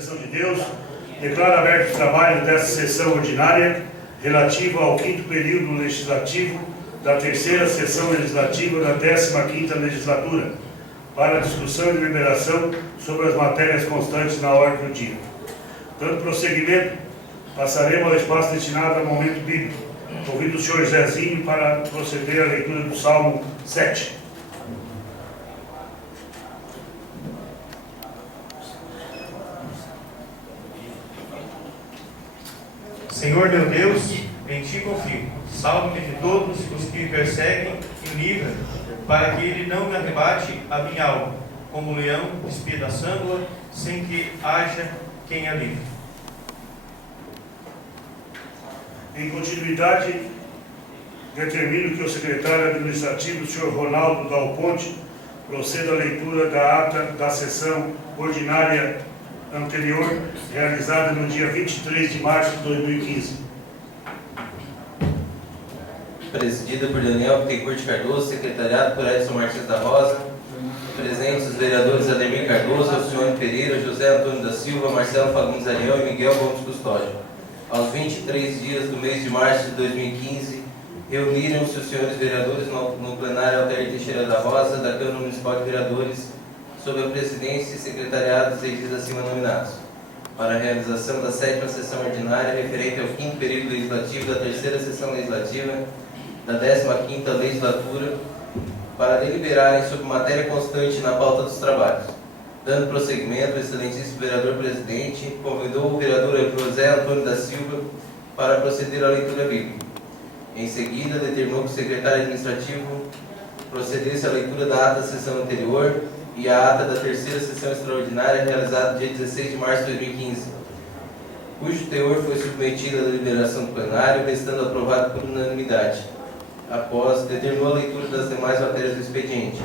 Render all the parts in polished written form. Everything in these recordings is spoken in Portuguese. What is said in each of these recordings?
bênção de Deus, declaro aberto o trabalho desta sessão ordinária relativa ao 5º período legislativo da 3ª sessão legislativa da 15ª legislatura, para discussão e deliberação sobre as matérias constantes na ordem do dia. Dando prosseguimento, passaremos ao espaço destinado ao momento bíblico, ouvindo o senhor Zezinho para proceder à leitura do Salmo 7. Senhor meu Deus, em Ti confio. Salve-me de todos os que me perseguem e livra, para que Ele não me arrebate a minha alma, como um leão despedaçando-a, sem que haja quem a livre. Em continuidade, determino que o secretário administrativo, o senhor Ronaldo Dal Ponte, proceda à leitura da ata da sessão ordinária anterior, realizada no dia 23 de março de 2015. Presidida por Daniel Bittencourt Cardoso, secretariado por Edson Martins da Rosa, presentes os vereadores Ademir Cardoso, Alcione Pereira, José Antônio da Silva, Marcelo Fagundes Ariel e Miguel Gomes Custódio. Aos 23 dias do mês de março de 2015, reuniram-se os senhores vereadores no plenário Altair Teixeira da Rosa, da Câmara Municipal de Vereadores, sob a presidência e secretariados eles acima nominados, para a realização da 7ª sessão ordinária referente ao 5º período legislativo da 3ª sessão legislativa da 15ª legislatura, para deliberarem sobre matéria constante na pauta dos trabalhos. Dando prosseguimento, o excelentíssimo vereador presidente convidou o vereador José Antônio da Silva para proceder à leitura bíblica. Em seguida, determinou que o secretário administrativo procedesse à leitura da ata da sessão anterior e a ata da 3ª sessão extraordinária realizada no dia 16 de março de 2015, cujo teor foi submetido à deliberação do plenário, restando aprovado por unanimidade. Após, determinou a leitura das demais matérias do expediente.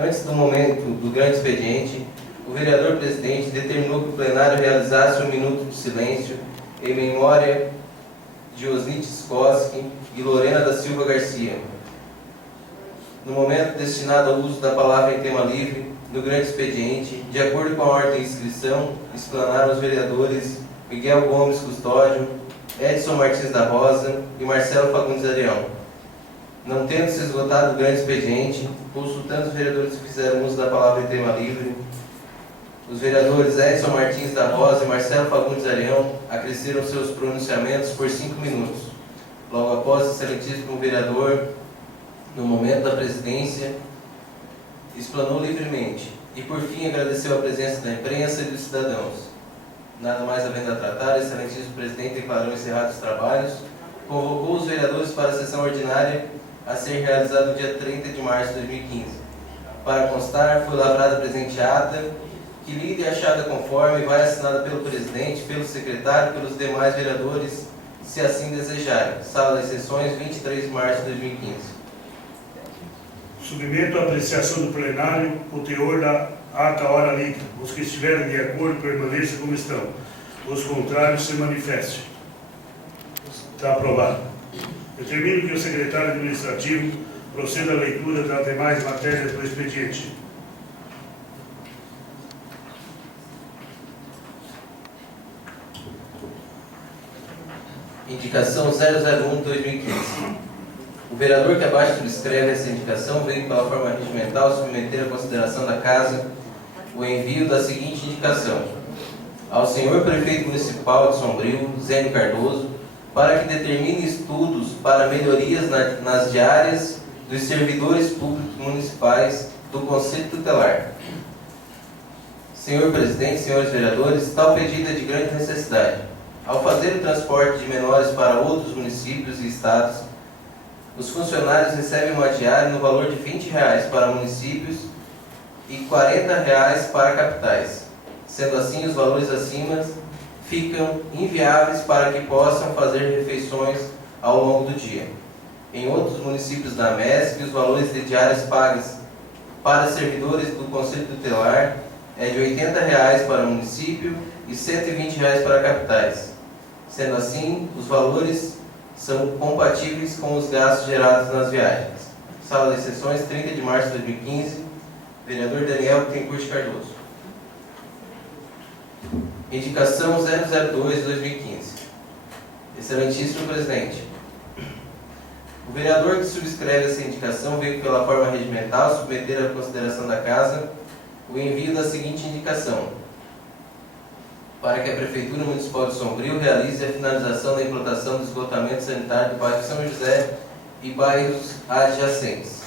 Antes do momento do grande expediente, o vereador presidente determinou que o plenário realizasse um minuto de silêncio em memória de Osnit Skoski e Lorena da Silva Garcia. No momento destinado ao uso da palavra em tema livre, no grande expediente, de acordo com a ordem de inscrição, explanaram os vereadores Miguel Gomes Custódio, Edson Martins da Rosa e Marcelo Fagundes Arião. Não tendo se esgotado o grande expediente, consultando os vereadores que fizeram uso da palavra em tema livre, os vereadores Edson Martins da Rosa e Marcelo Fagundes Arião acresceram seus pronunciamentos por 5 minutos. Logo após, o excelentíssimo vereador, no momento da presidência, explanou livremente e, por fim, agradeceu a presença da imprensa e dos cidadãos. Nada mais havendo a tratar, o excelentíssimo presidente declarou encerrados os trabalhos, convocou os vereadores para a sessão ordinária a ser realizada no dia 30 de março de 2015. Para constar, foi lavrada a presente ata, que lida e achada conforme vai assinada pelo presidente, pelo secretário e pelos demais vereadores, se assim desejarem. Sala das sessões, 23 de março de 2015. Submeto à apreciação do plenário o teor da ata hora lida. Os que estiverem de acordo permaneçam como estão. Os contrários se manifestem. Está aprovado. Determino que o secretário administrativo proceda à leitura das demais matérias do expediente. Indicação 001-2015. O vereador que abaixo subscreve essa indicação veio pela forma regimental submeter à consideração da Casa o envio da seguinte indicação: ao senhor prefeito municipal de Sombrio, Zênio Cardoso, para que determine estudos para melhorias nas diárias dos servidores públicos municipais do Conselho Tutelar. Senhor presidente, senhores vereadores, tal pedido é de grande necessidade. Ao fazer o transporte de menores para outros municípios e estados, os funcionários recebem uma diária no valor de R$20 para municípios e R$40 para capitais. Sendo assim, os valores acima ficam inviáveis para que possam fazer refeições ao longo do dia. Em outros municípios da MESC, os valores de diárias pagas para servidores do Conselho Tutelar é de R$80 para o município e R$120 para capitais. Sendo assim, os valores são compatíveis com os gastos gerados nas viagens. Sala de sessões, 30 de março de 2015, vereador Daniel Bittencourt Cardoso. Indicação 002/2015. Excelentíssimo Presidente, o vereador que subscreve essa indicação veio pela forma regimental submeter à consideração da Casa o envio da seguinte indicação: para que a Prefeitura Municipal de Sombrio realize a finalização da implantação do esgotamento sanitário do bairro São José e bairros adjacentes.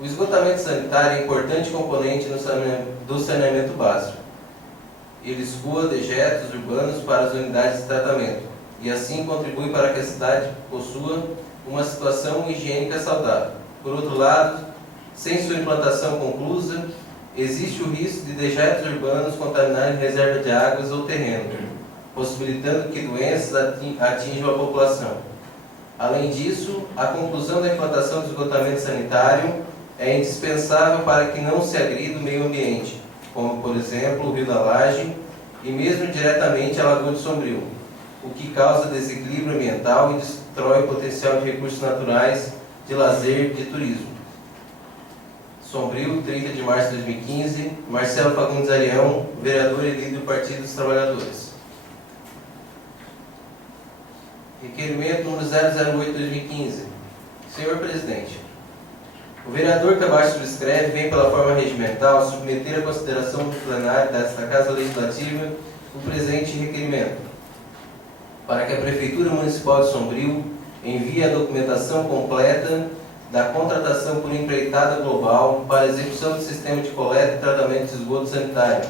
O esgotamento sanitário é importante componente do saneamento básico. Ele escoa dejetos urbanos para as unidades de tratamento e assim contribui para que a cidade possua uma situação higiênica saudável. Por outro lado, sem sua implantação conclusa, existe o risco de dejetos urbanos contaminarem reserva de águas ou terreno, possibilitando que doenças atinjam a população. Além disso, a conclusão da implantação do esgotamento sanitário é indispensável para que não se agrida o meio ambiente, como, por exemplo, o Rio da Laje e mesmo diretamente a Lagoa de Sombrio, o que causa desequilíbrio ambiental e destrói o potencial de recursos naturais, de lazer e de turismo. Sombrio, 30 de março de 2015, Marcelo Fagundes Arião, vereador eleito do Partido dos Trabalhadores. Requerimento número 008/2015. Senhor Presidente, o vereador que abaixo subscreve vem pela forma regimental submeter à consideração do plenário desta Casa Legislativa o presente requerimento, para que a Prefeitura Municipal de Sombrio envie a documentação completa da contratação por empreitada global para execução do sistema de coleta e tratamento de esgoto sanitário,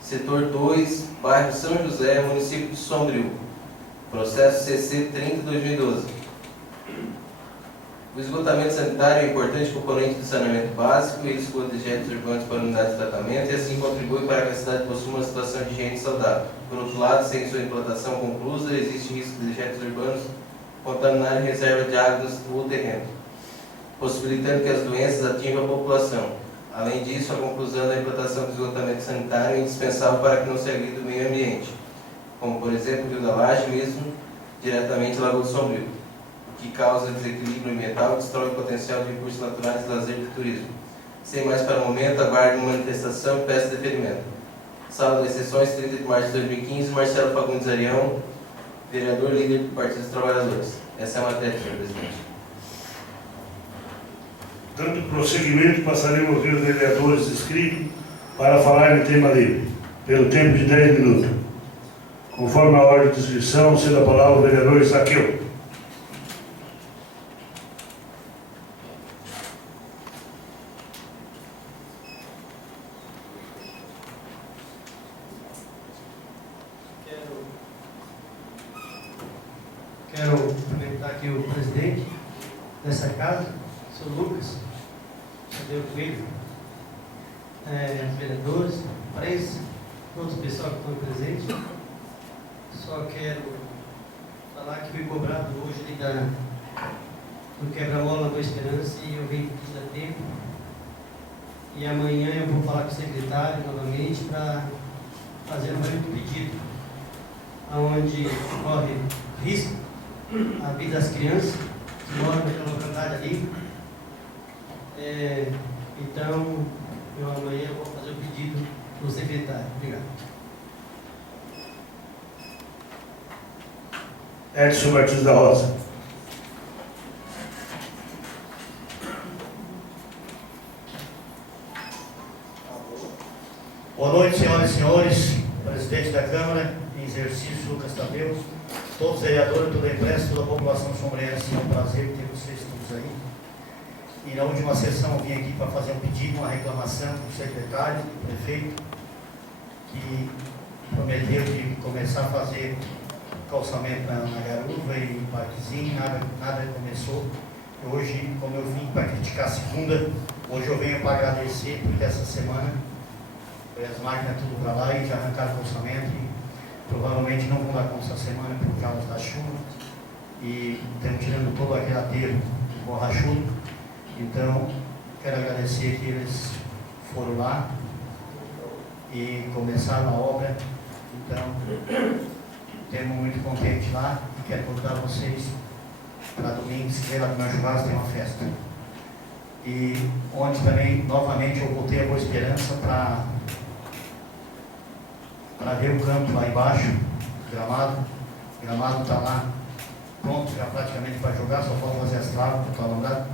setor 2, bairro São José, município de Sombrio, processo CC 30/2012. O esgotamento sanitário é importante componente do saneamento básico, ele escoa dejetos urbanos para unidades de tratamento e assim contribui para que a cidade possua uma situação de higiene saudável. Por outro lado, sem sua implantação conclusa, existe risco de dejetos urbanos contaminarem reserva de águas ou terreno, possibilitando que as doenças atinjam a população. Além disso, a conclusão da implantação do esgotamento sanitário é indispensável para que não se agrida o meio ambiente, como, por exemplo, o Rio da Laje, mesmo diretamente a Lagoa do Sombrio, o que causa desequilíbrio ambiental e destrói o potencial de recursos naturais, lazer e turismo. Sem mais para o momento, aguardo uma manifestação e peço deferimento. Sala das sessões, 30 de março de 2015, Marcelo Fagundes Arião, vereador líder do Partido dos Trabalhadores. Essa é a matéria, senhor presidente. Dando prosseguimento, passaremos a ouvir os vereadores inscritos para falar em tema livre, pelo tempo de 10 minutos. Conforme a ordem de inscrição, cedo a palavra ao vereador Isaqueu. Quero cumprimentar aqui o presidente dessa casa, o senhor Lucas, Tadeu Coelho, vereadores, imprensa, todos o pessoal que estão presentes. Só quero falar que fui cobrado hoje ali do quebra-mola da Esperança e eu venho a tempo. E amanhã eu vou falar com o secretário novamente para fazer mais um pedido, onde corre risco a vida das crianças que moram naquela localidade ali. Então, eu amanhã vou fazer o pedido para o secretário. Obrigado. Edson Martins da Rosa. Boa noite, senhoras e senhores, presidente da Câmara, em exercício Lucas Tadeu, todos os vereadores, toda a imprensa, toda a população sombrense. É um prazer ter vocês todos aí. E na última sessão eu vim aqui para fazer um pedido, uma reclamação do secretário, do prefeito, que prometeu de começar a fazer calçamento na Garuva e no Parquezinho, nada começou. Hoje, como eu vim para criticar a segunda, hoje eu venho para agradecer, porque essa semana foi as máquinas tudo para lá e já arrancaram o calçamento e provavelmente não vão dar conta essa semana por causa da chuva e estamos tirando todo aquele aterro borrachudo. Então, quero agradecer que eles foram lá e começaram a obra. Então, estamos muito contentes lá e quero convidar vocês para domingo, se quiser lá no meu churrasco, tem uma festa. E onde também, novamente, eu voltei a Boa Esperança para para ver o campo lá embaixo, gramado. O gramado está lá pronto já praticamente para jogar, só falta fazer as travas para estar alongado.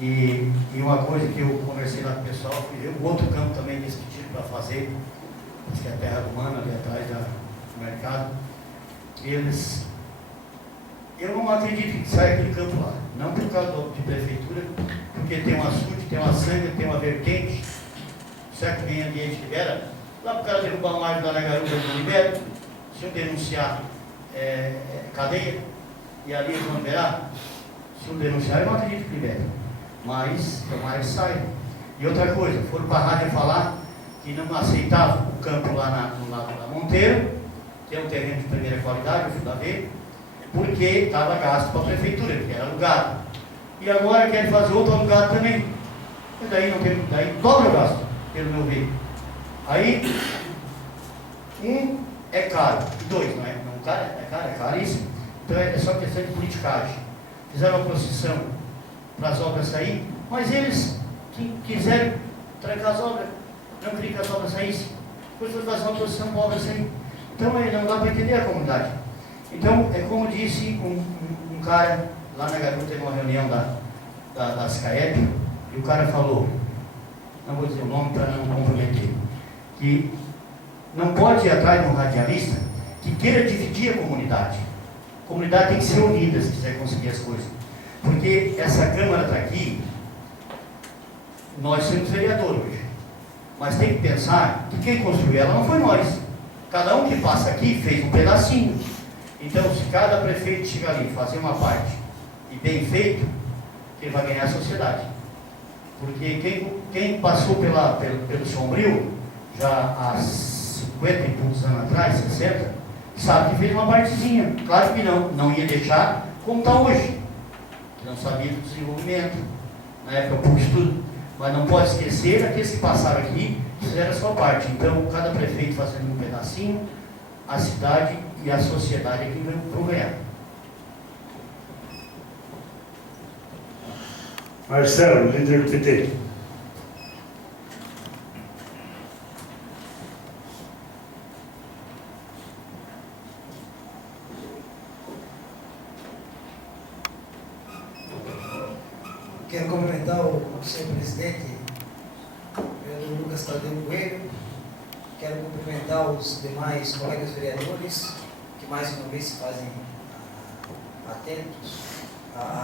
E uma coisa que eu conversei lá com o pessoal, o outro campo também discutido para fazer, acho que é a Terra Humana, ali atrás do mercado, eu não acredito que saia aquele campo lá, não por causa de prefeitura, porque tem um açude, tem uma sangue, tem uma vertente, certo? Meio ambiente libera, lá para o cara derrubar uma árvore lá na garupa, não libera, se eu denunciar cadeia, e ali eles vão liberar, se eu denunciar eu não acredito que libera, mas tomara que saia. E outra coisa, foram para a rádio falar que não aceitavam o campo lá no lado da Monteiro, que é um terreno de primeira qualidade, eu fui lá ver, porque estava gasto para a prefeitura, porque era alugado. E agora querem fazer outro alugado também. E daí não tem, daí dobra o gasto, pelo meu ver. Aí, um é caro, e dois, não é? Não, caro, é caríssimo. Então é só questão de politicagem. Fizeram uma procissão para as obras sair, mas eles quiseram trancar as obras, não queriam que as obras saíssem. Depois foi fazer uma procissão para a obra sair. Então não dá para entender a comunidade. Então, é como disse um cara lá na garupa, teve uma reunião da SCAEP, e o cara falou, não vou dizer o nome para não comprometer, que não pode ir atrás de um radialista que queira dividir a comunidade. A comunidade tem que ser unida se quiser conseguir as coisas. Porque essa Câmara está aqui, nós somos vereadores hoje, mas tem que pensar que quem construiu ela não foi nós. Cada um que passa aqui fez um pedacinho. Então, se cada prefeito chegar ali e fazer uma parte, e bem feito, ele vai ganhar a sociedade. Porque quem passou pelo Sombrio, já há 50 e poucos anos atrás, 60, sabe que fez uma partezinha. Claro que não ia deixar como está hoje. Não sabia do desenvolvimento, na época pouco estudo. Mas não pode esquecer daqueles que passaram aqui, fizeram a sua parte. Então, cada prefeito fazendo um pedacinho, a cidade e a sociedade aqui vão ganhar. Marcelo, líder do PT. Quero cumprimentar o senhor presidente, o vereador Lucas Tadeu Coelho. Quero cumprimentar os demais colegas vereadores, que mais uma vez se fazem atentos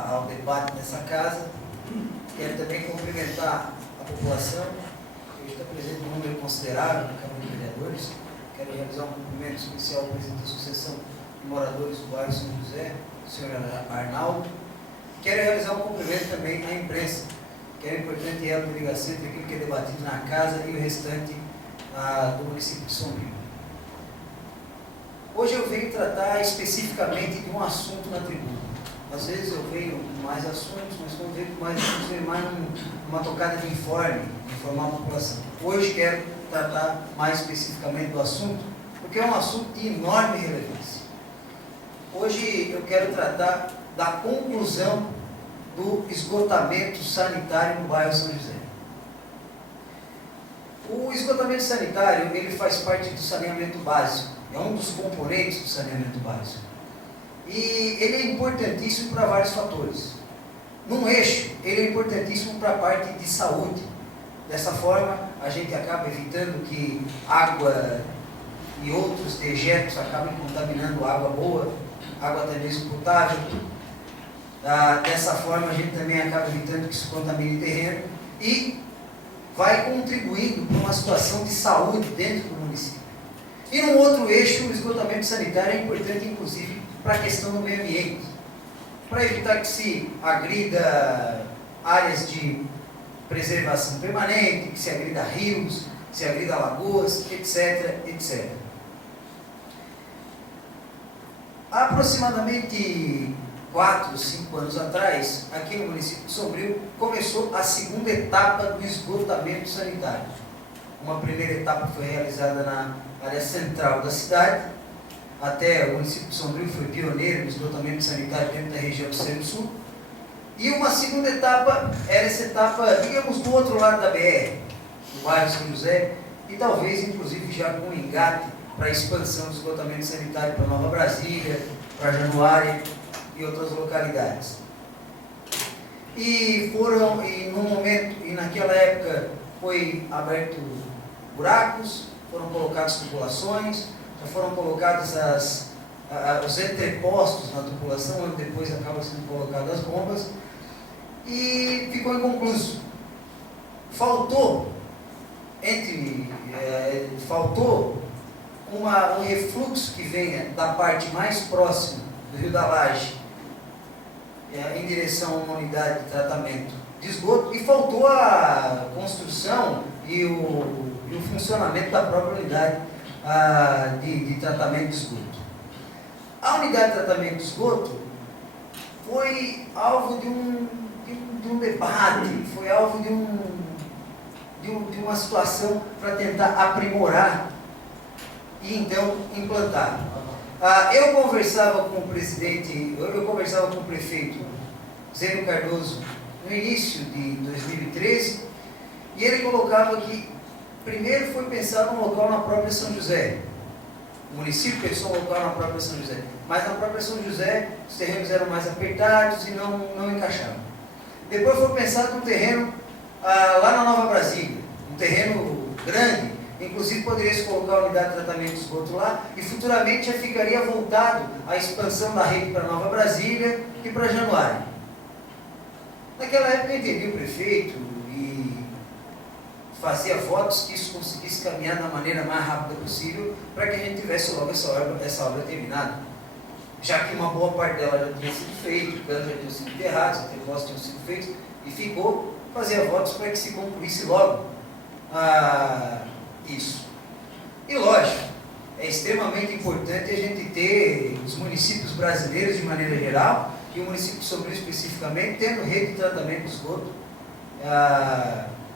ao debate nessa casa. Quero também cumprimentar a população, que está presente um número considerável na Câmara de Vereadores. Quero realizar um cumprimento especial ao presidente da Associação de Moradores do Bairro São José, o senhor Arnaldo. Quero realizar um cumprimento também à imprensa, que é importante ela ligar sempre aquilo que é debatido na casa e o restante do município de Sombrio. Hoje eu venho tratar especificamente de um assunto na tribuna. Às vezes eu venho com mais assuntos, mas quando venho com mais assuntos, venho mais numa tocada de informe, de informar a população. Hoje quero tratar mais especificamente do assunto, porque é um assunto de enorme relevância. Hoje eu quero tratar da conclusão do esgotamento sanitário no bairro São José. O esgotamento sanitário, ele faz parte do saneamento básico, é um dos componentes do saneamento básico. E ele é importantíssimo para vários fatores. Num eixo, ele é importantíssimo para a parte de saúde. Dessa forma, a gente acaba evitando que água e outros dejetos acabem contaminando água boa, água até mesmo potável. Dessa forma, a gente também acaba evitando que isso contamine terreno e vai contribuindo para uma situação de saúde dentro do município. E num outro eixo, o esgotamento sanitário é importante, inclusive, para a questão do meio ambiente, para evitar que se agrida áreas de preservação permanente, que se agrida rios, se agrida lagoas, etc, etc. Há aproximadamente 4, 5 anos atrás, aqui no município de Sombrio, começou a segunda etapa do esgotamento sanitário. Uma primeira etapa foi realizada na área central da cidade, até o município de Sombrio foi pioneiro no esgotamento sanitário dentro da região do Centro-Sul, e uma segunda etapa era essa etapa, digamos, do outro lado da BR, do bairro São José, e talvez, inclusive, já com engate para a expansão do esgotamento sanitário para Nova Brasília, para Januária e outras localidades. E naquela época foi aberto buracos, foram colocadas tubulações, já foram colocados os entrepostos na tubulação, onde depois acabam sendo colocadas as bombas, e ficou inconcluso. Faltou um refluxo que venha da parte mais próxima do Rio da Laje em direção a uma unidade de tratamento de esgoto, e faltou a construção e o funcionamento da própria unidade de tratamento de esgoto. A unidade de tratamento de esgoto foi alvo de um debate, foi alvo de uma situação para tentar aprimorar e então implantar. Eu conversava com o prefeito Zênio Cardoso no início de 2013, e ele colocava que primeiro foi pensar num local na própria São José. O município pensou um local na própria São José, mas na própria São José os terrenos eram mais apertados e não encaixavam. Depois foi pensado num terreno lá na Nova Brasília, um terreno grande, inclusive poderia se colocar a unidade de tratamento de esgoto lá, e futuramente já ficaria voltado à expansão da rede para Nova Brasília e para Januária. Naquela época eu entendi o prefeito e fazia votos que isso conseguisse caminhar da maneira mais rápida possível para que a gente tivesse logo essa obra terminada. Já que uma boa parte dela já tinha sido feita, planos já tinham sido enterrados, os depósitos tinham sido feitos, e fazia votos para que se concluísse logo isso. E lógico, é extremamente importante a gente ter os municípios brasileiros de maneira geral, e o município de Sombrio especificamente, tendo rede de tratamento de esgoto,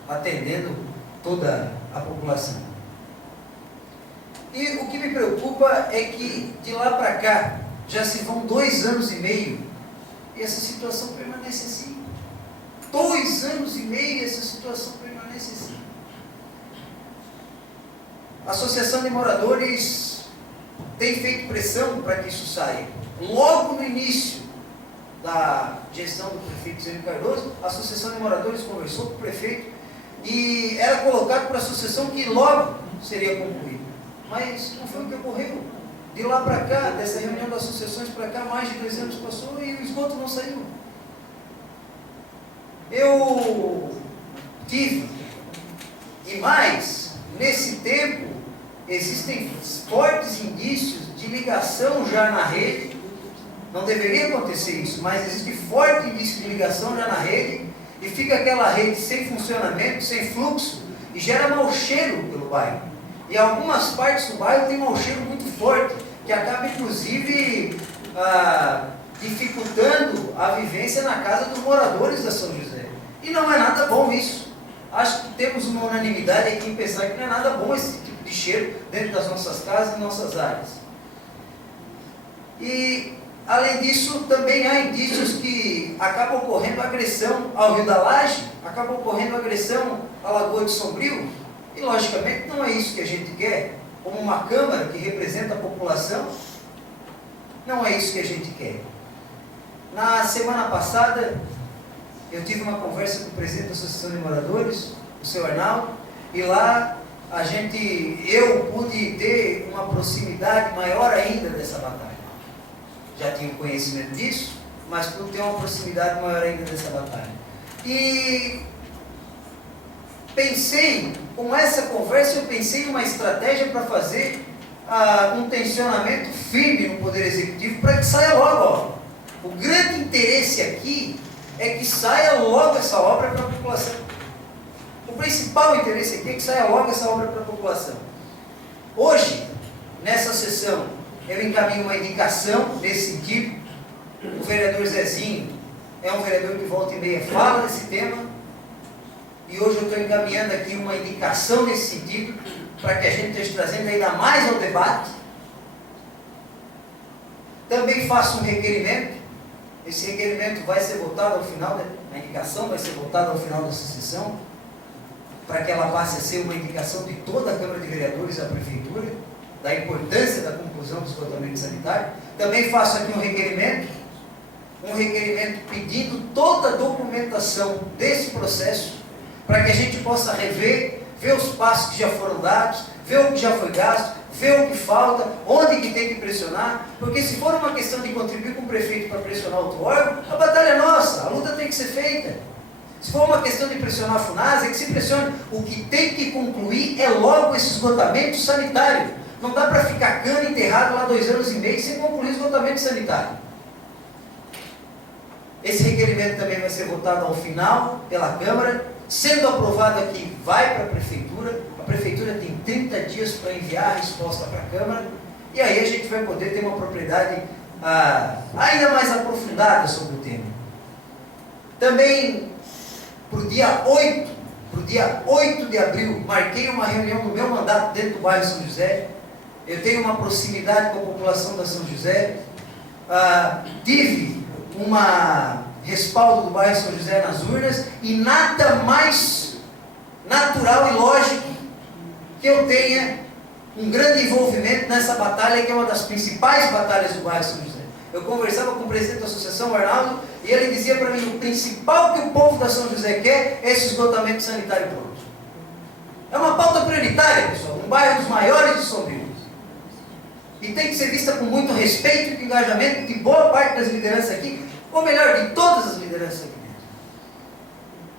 atendendo toda a população. E o que me preocupa é que de lá para cá, já se vão 2 anos e meio, e essa situação permanece assim. 2 anos e meio e essa situação permanece assim. A Associação de Moradores tem feito pressão para que isso saia. Logo no início da gestão do prefeito Zênio Cardoso, a Associação de Moradores conversou com o prefeito e era colocado para a associação que logo seria concluído. Mas não foi o que ocorreu. De lá para cá, dessa reunião das associações para cá, mais de 2 anos passou e o esgoto não saiu. Eu tive, e mais, nesse tempo, existem fortes indícios de ligação já na rede. Não deveria acontecer isso, mas existe forte indício de ligação já na rede, e fica aquela rede sem funcionamento, sem fluxo, e gera mau cheiro pelo bairro. E algumas partes do bairro tem mau cheiro muito forte, que acaba inclusive dificultando a vivência na casa dos moradores da São José. E não é nada bom isso. Acho que temos uma unanimidade aqui em pensar que não é nada bom esse tipo de cheiro dentro das nossas casas e nossas áreas. E, além disso, também há indícios que acaba ocorrendo agressão ao Rio da Laje, acaba ocorrendo agressão à Lagoa de Sombrio, e, logicamente, não é isso que a gente quer. Como uma Câmara que representa a população, não é isso que a gente quer. Na semana passada, eu tive uma conversa com o presidente da Associação de Moradores, o seu Arnaldo, e lá eu pude ter uma proximidade maior ainda dessa batalha. Já tinha conhecimento disso, mas pude ter uma proximidade maior ainda dessa batalha. E com essa conversa, eu pensei em uma estratégia para fazer um tensionamento firme no Poder Executivo para que saia logo. O grande interesse aqui é que saia logo essa obra para a população. O principal interesse aqui é que saia logo essa obra para a população. Hoje, nessa sessão, eu encaminho uma indicação nesse sentido. O vereador Zezinho é um vereador que volta e meia fala desse tema. E hoje eu estou encaminhando aqui uma indicação nesse sentido, para que a gente esteja trazendo ainda mais ao debate. Também faço um requerimento. Esse requerimento vai ser votado ao final, a indicação vai ser votada ao final dessa sessão, para que ela passe a ser uma indicação de toda a Câmara de Vereadores à Prefeitura. da importância da conclusão do esgotamento sanitário. Também faço aqui um requerimento pedindo toda a documentação desse processo, para que a gente possa rever, ver os passos que já foram dados, ver o que já foi gasto, ver o que falta, onde que tem que pressionar, porque se for uma questão de contribuir com o prefeito para pressionar outro órgão, a batalha é nossa, a luta tem que ser feita. Se for uma questão de pressionar a FUNASA, é que se pressione. O que tem que concluir é logo esse esgotamento sanitário. Não dá para ficar cano enterrado lá 2 anos e meio sem concluir o esgotamento sanitário. Esse requerimento também vai ser votado ao final pela Câmara. Sendo aprovado aqui, vai para a Prefeitura. A Prefeitura tem 30 dias para enviar a resposta para a Câmara. E aí a gente vai poder ter uma propriedade ainda mais aprofundada sobre o tema. Também, para o dia 8 de abril, marquei uma reunião do meu mandato dentro do bairro São José. Eu tenho uma proximidade com a população da São José. Tive respaldo do bairro São José nas urnas, e nada mais natural e lógico que eu tenha um grande envolvimento nessa batalha, que é uma das principais batalhas do bairro São José. Eu conversava com o presidente da associação, o Arnaldo, e ele dizia para mim: o principal que o povo da São José quer é esse esgotamento sanitário pronto. É uma pauta prioritária, pessoal, um bairro dos maiores de Sombrio. E tem que ser vista com muito respeito e com engajamento de boa parte das lideranças aqui, ou melhor, de todas as lideranças aqui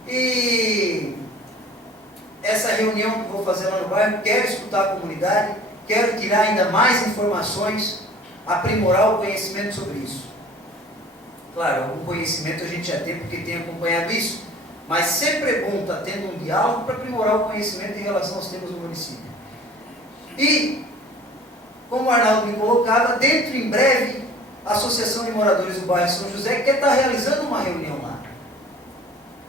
dentro. E essa reunião que vou fazer lá no bairro, quero escutar a comunidade, quero tirar ainda mais informações, aprimorar o conhecimento sobre isso. Claro, algum conhecimento a gente já tem, porque tem acompanhado isso, mas sempre é bom estar tendo um diálogo para aprimorar o conhecimento em relação aos temas do município. E, como o Arnaldo me colocava, dentro em breve, a Associação de Moradores do Bairro São José quer estar realizando uma reunião lá.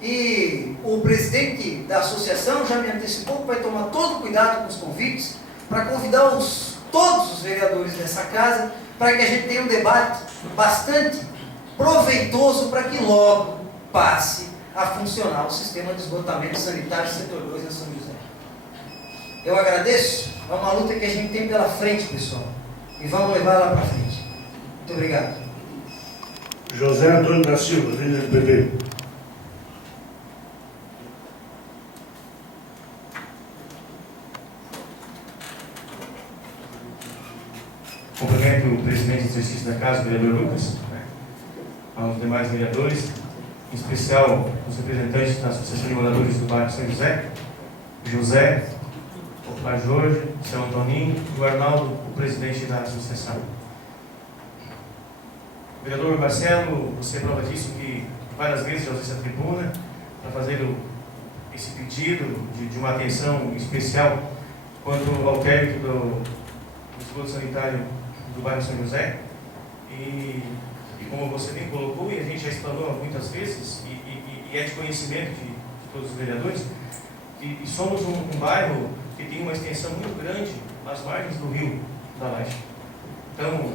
E o presidente da associação já me antecipou que vai tomar todo o cuidado com os convites, para convidar todos os vereadores dessa casa, para que a gente tenha um debate bastante proveitoso, para que logo passe a funcionar o sistema de esgotamento sanitário setor 2 da São José. Eu agradeço, é uma luta que a gente tem pela frente, pessoal, e vamos levar lá para frente. Muito obrigado. José Antônio da Silva, líder do PP. Cumprimento o presidente do exercício da Casa, o vereador Lucas, aos demais vereadores, em especial os representantes da Associação de Moradores do Bairro São José, o Pai Jorge, o seu Antoninho e o Arnaldo, o presidente da associação. Vereador Marcelo, você prova disso que várias vezes já usei essa tribuna para fazer esse pedido de uma atenção especial quanto ao término do esgoto sanitário do bairro São José. E como você bem colocou, e a gente já explanou muitas vezes, e é de conhecimento de todos os vereadores, e somos um bairro que tem uma extensão muito grande nas margens do rio da Laje. Então,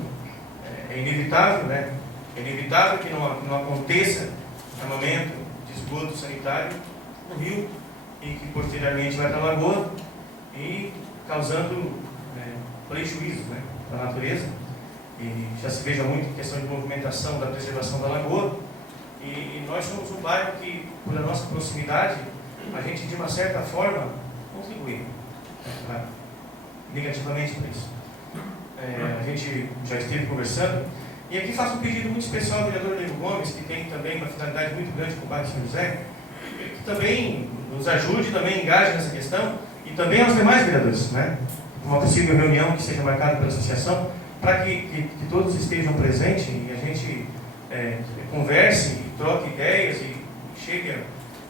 é inevitável, né? É inevitável que não aconteça derramamento de esgoto sanitário no rio, e que posteriormente vai para a lagoa, e causando prejuízo, né, para a natureza. E já se veja muito em questão de movimentação da preservação da lagoa. E nós somos um bairro que, por a nossa proximidade, a gente de uma certa forma contribui negativamente para isso. A gente já esteve conversando, e aqui faço um pedido muito especial ao vereador Diego Gomes, que tem também uma finalidade muito grande com o bairro São José, que também nos ajude, também engaje nessa questão, e também aos demais vereadores, né? Uma possível reunião que seja marcada pela associação, para que todos estejam presentes e a gente converse e troque ideias e chegue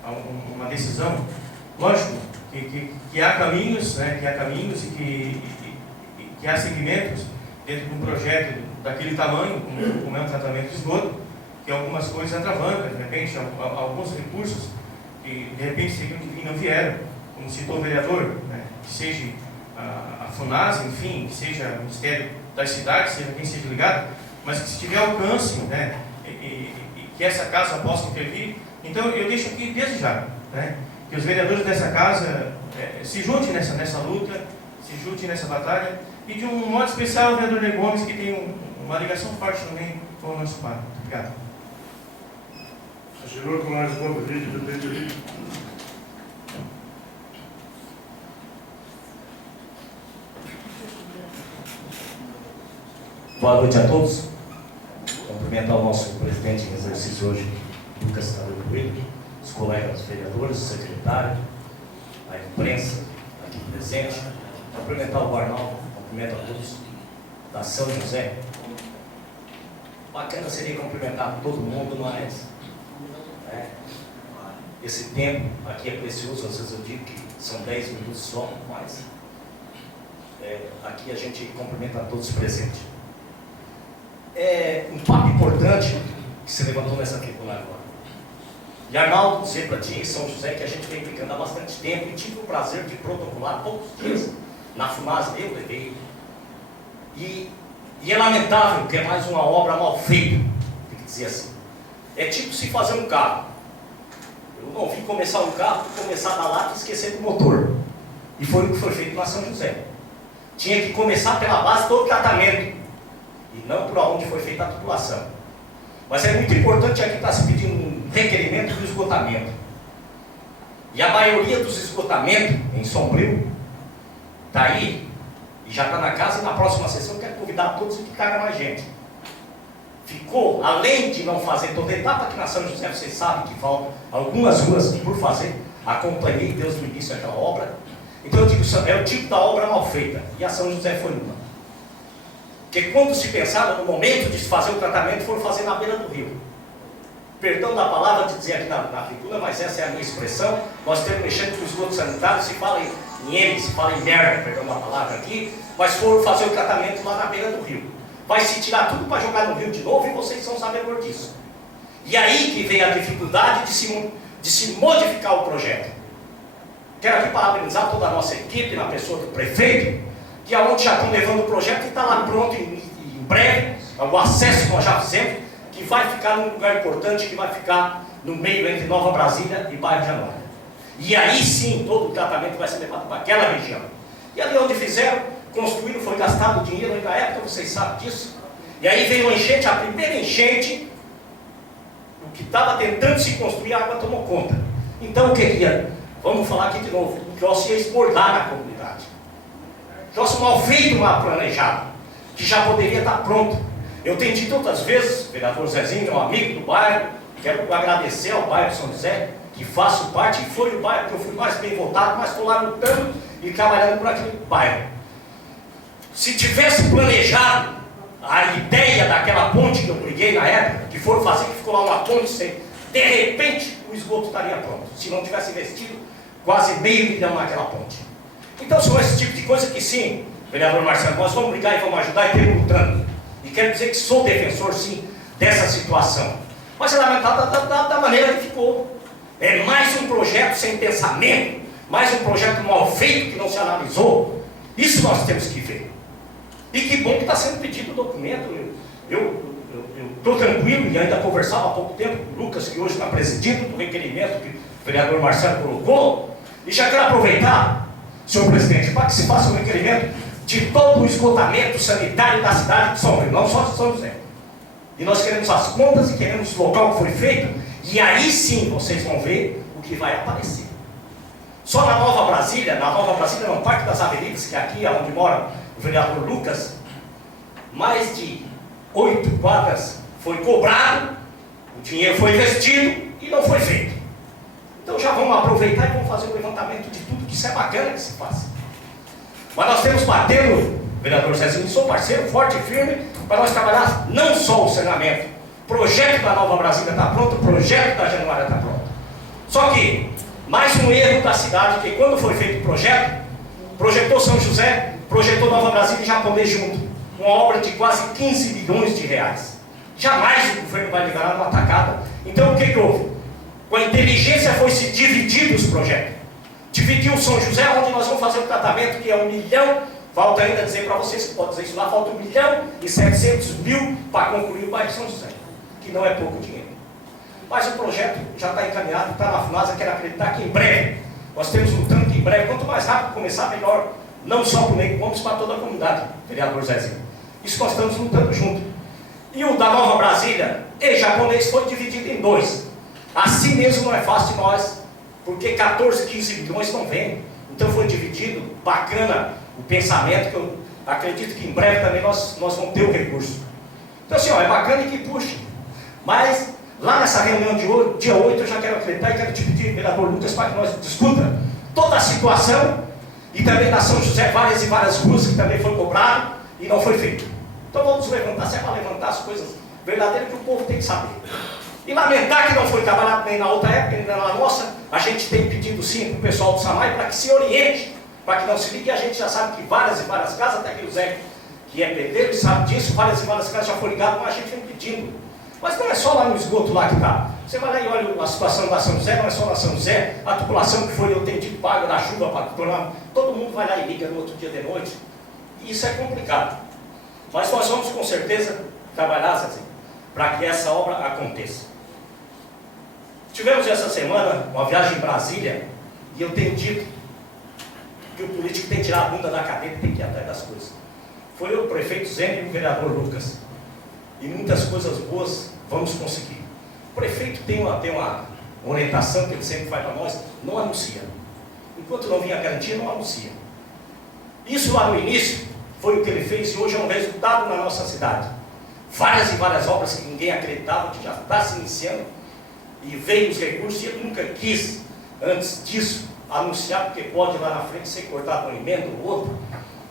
a uma decisão. Lógico que há caminhos, né, e que há segmentos dentro de um projeto daquele tamanho, como é um tratamento de esgoto, que algumas coisas atravancam, de repente, alguns recursos que de repente seriam de vir não vieram, como citou o vereador, né, que seja a FUNASA, enfim, que seja o Ministério das Cidades, seja quem seja ligado, mas que se tiver alcance, né, e que essa casa possa intervir. Então eu deixo aqui desde já, né, que os vereadores dessa casa se juntem nessa luta, se junte nessa batalha. E de um modo especial ao vereador Ney Gomes, que tem uma ligação forte também com o nosso pai. Obrigado. Chegou com mais um pouco de vídeo do vídeo. Boa noite a todos. Cumprimentar o nosso presidente em exercício hoje, Lucas Tadeu Coelho, os colegas vereadores, o secretário, a imprensa aqui presente. Cumprimentar o Arnaldo, cumprimento a todos da São José. Bacana seria cumprimentar todo mundo, mas esse tempo aqui é precioso. Às vezes eu digo que são 10 minutos só, mas aqui a gente cumprimenta a todos presentes. Um papo importante que se levantou nessa tribuna agora. E Arnaldo, dizer para ti, São José, que a gente vem implicando há bastante tempo, e tive o prazer de protocolar há poucos dias na FUMAS, eu levei. E é lamentável que é mais uma obra mal feita, tem que dizer assim. É tipo se fazer um carro. Eu não vi começar um carro, começar da lata e esquecer do motor. E foi o que foi feito na São José. Tinha que começar pela base todo o tratamento, e não por onde foi feita a tubulação. Mas é muito importante, aqui está se pedindo um requerimento do esgotamento. E a maioria dos esgotamentos em Sombrio está aí, e já está na casa, e na próxima sessão eu quero convidar todos e que caia mais gente. Ficou, além de não fazer toda a etapa, que na São José vocês sabem que faltam algumas ruas por fazer, acompanhei Deus no início daquela obra. Então eu digo, é o tipo da obra mal feita, e a São José foi uma. Porque quando se pensava no momento de se fazer o tratamento, foram fazer na beira do rio. Perdão da palavra de dizer aqui na tribuna, mas essa é a minha expressão. Nós estamos mexendo com o esgoto sanitário, se fala em M, se fala em merda, perdão da palavra aqui, mas foram fazer o tratamento lá na beira do rio. Vai se tirar tudo para jogar no rio de novo, e vocês são sabedores disso. E aí que vem a dificuldade de se modificar o projeto. Quero aqui parabenizar toda a nossa equipe, na pessoa do prefeito, que aonde já estão levando o projeto e está lá pronto em breve, o acesso que nós já fizemos, que vai ficar num lugar importante, que vai ficar no meio entre Nova Brasília e bairro de Januária. E aí sim, todo o tratamento vai ser levado para aquela região. E ali onde fizeram, construíram, foi gastado dinheiro na época, vocês sabem disso. E aí veio a enchente, a primeira enchente, o que estava tentando se construir, a água tomou conta. Então o que ia? Vamos falar aqui de novo, o troço ia esbordar na comunidade. Troço mal feito, mal planejado, que já poderia estar pronto. Eu tenho dito outras vezes, vereador Zezinho, um amigo do bairro, quero agradecer ao bairro de São José, que faço parte, e foi o bairro que eu fui mais bem votado, mas estou lá lutando e trabalhando por aquele bairro. Se tivesse planejado a ideia daquela ponte que eu briguei na época, que foram fazer, que ficou lá uma ponte sem, de repente o esgoto estaria pronto, se não tivesse investido quase R$500 milhão naquela ponte. Então são esse tipo de coisa que sim, vereador Marcelo, nós vamos brigar e vamos ajudar e ter lutando. E quero dizer que sou defensor sim dessa situação. Mas é lamentável da maneira que ficou. É mais um projeto sem pensamento, mais um projeto mal feito que não se analisou. Isso nós temos que ver. E que bom que está sendo pedido o documento. Eu estou tranquilo, e ainda conversava há pouco tempo com o Lucas, que hoje está presidindo do requerimento que o vereador Marcelo colocou. E já quero aproveitar, senhor presidente, para que se faça um requerimento de todo o esgotamento sanitário da cidade de São Paulo, não só de São José. E nós queremos as contas e queremos o local que foi feito, e aí sim vocês vão ver o que vai aparecer. Só na Nova Brasília, no Parque das Avenidas, que é aqui onde mora o vereador Lucas, mais de 8 quadras foi cobrado, o dinheiro foi investido e não foi feito. Então já vamos aproveitar e vamos fazer um levantamento de tudo, que isso é bacana que se faça. Mas nós temos batendo, vereador Zezinho, sou parceiro forte e firme, para nós trabalhar não só o saneamento. O projeto da Nova Brasília está pronto, o projeto da Januária está pronto. Só que, mais um erro da cidade, que quando foi feito o projeto, projetou São José, projetou Nova Brasília e Japondê junto. Uma obra de quase 15 bilhões de reais. Jamais o governo vai liberar uma atacada. Então o que houve? Com a inteligência foi se dividir os projetos. Dividiu o São José, onde nós vamos fazer o tratamento, que é 1 milhão, falta ainda dizer para vocês, que pode dizer isso lá, falta 1.700.000 para concluir o bairro de São José, que não é pouco dinheiro. Mas o projeto já está encaminhado, está na FUNASA, quero acreditar que em breve, nós temos lutando que em breve, quanto mais rápido começar, melhor não só para o Ney Gomes, para toda a comunidade, vereador Zezinho. Isso nós estamos lutando junto. E o da Nova Brasília, e japonês, foi dividido em dois. Assim mesmo não é fácil de nós, porque 14, 15 milhões não vem. Então foi dividido, bacana o pensamento, que eu acredito que em breve também nós vamos ter o recurso. Então assim, ó, é bacana e que puxe. Mas lá nessa reunião de hoje, dia 8, eu já quero acreditar e quero te pedir, vereador Lucas, para que nós discuta toda a situação, e também na São José várias e várias ruas que também foi cobrado e não foi feito. Então vamos levantar, se é para levantar as coisas verdadeiras que o povo tem que saber. E lamentar que não foi trabalhado nem na outra época, nem na nossa. A gente tem pedido sim para o pessoal do SAMAI para que se oriente, para que não se ligue. A gente já sabe que várias e várias casas, até que o Zé, que é pedreiro, sabe disso, várias e várias casas já foram ligadas, mas a gente vem pedindo. Mas não é só lá no esgoto lá que está. Você vai lá e olha a situação da São José, não é só na São José, a tubulação que foi, eu tenho tido paga da chuva para tornar. Todo mundo vai lá e liga no outro dia de noite. E isso é complicado. Mas nós vamos com certeza trabalhar assim, para que essa obra aconteça. Tivemos essa semana uma viagem em Brasília, e eu tenho dito que o político tem que tirar a bunda da cadeira e tem que ir atrás das coisas. Foi o prefeito Zene e o vereador Lucas. E muitas coisas boas vamos conseguir. O prefeito tem uma orientação que ele sempre faz para nós: não anuncia. Enquanto não vinha a garantia, não anuncia. Isso lá no início foi o que ele fez, e hoje é um resultado na nossa cidade. Várias e várias obras que ninguém acreditava, que já está se iniciando, e veio os recursos, e ele nunca quis, antes disso, anunciar, porque pode lá na frente ser cortado um emenda ou outro.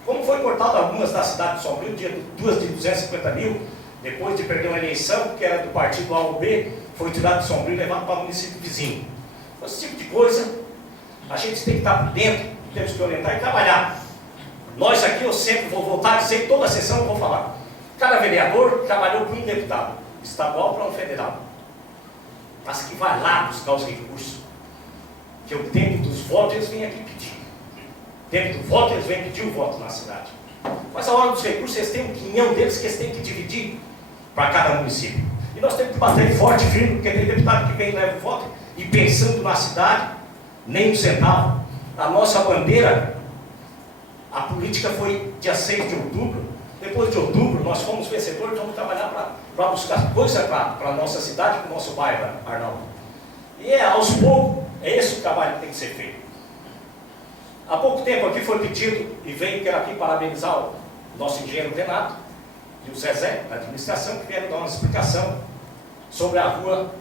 Como foi cortado algumas da cidade de Sombrio, duas de 250 mil, depois de perder uma eleição, que era do partido A ou B, foi tirado de Sombrio e levado para o município vizinho. Esse tipo de coisa, a gente tem que estar por dentro, temos que orientar e trabalhar. Nós aqui, eu sempre vou voltar a dizer, toda a sessão eu vou falar. Cada vereador trabalhou para um deputado, estadual para um federal. Mas que vai lá buscar os recursos. Que o tempo dos votos eles vêm aqui pedir. O tempo do voto eles vêm pedir o voto na cidade. Mas a hora dos recursos eles têm um quinhão deles que eles têm que dividir para cada município. E nós temos que bater forte, firme, porque tem deputado que vem e leva o voto e pensando na cidade, nem um centavo. A nossa bandeira, a política foi dia 6 de outubro. Depois de outubro, nós fomos vencedores, vamos trabalhar para buscar coisa para a nossa cidade, para o nosso bairro, Arnaldo. E aos poucos, é esse o trabalho que tem que ser feito. Há pouco tempo aqui foi pedido, e quero aqui parabenizar o nosso engenheiro Renato e o Zezé, da administração, que vieram dar uma explicação sobre a rua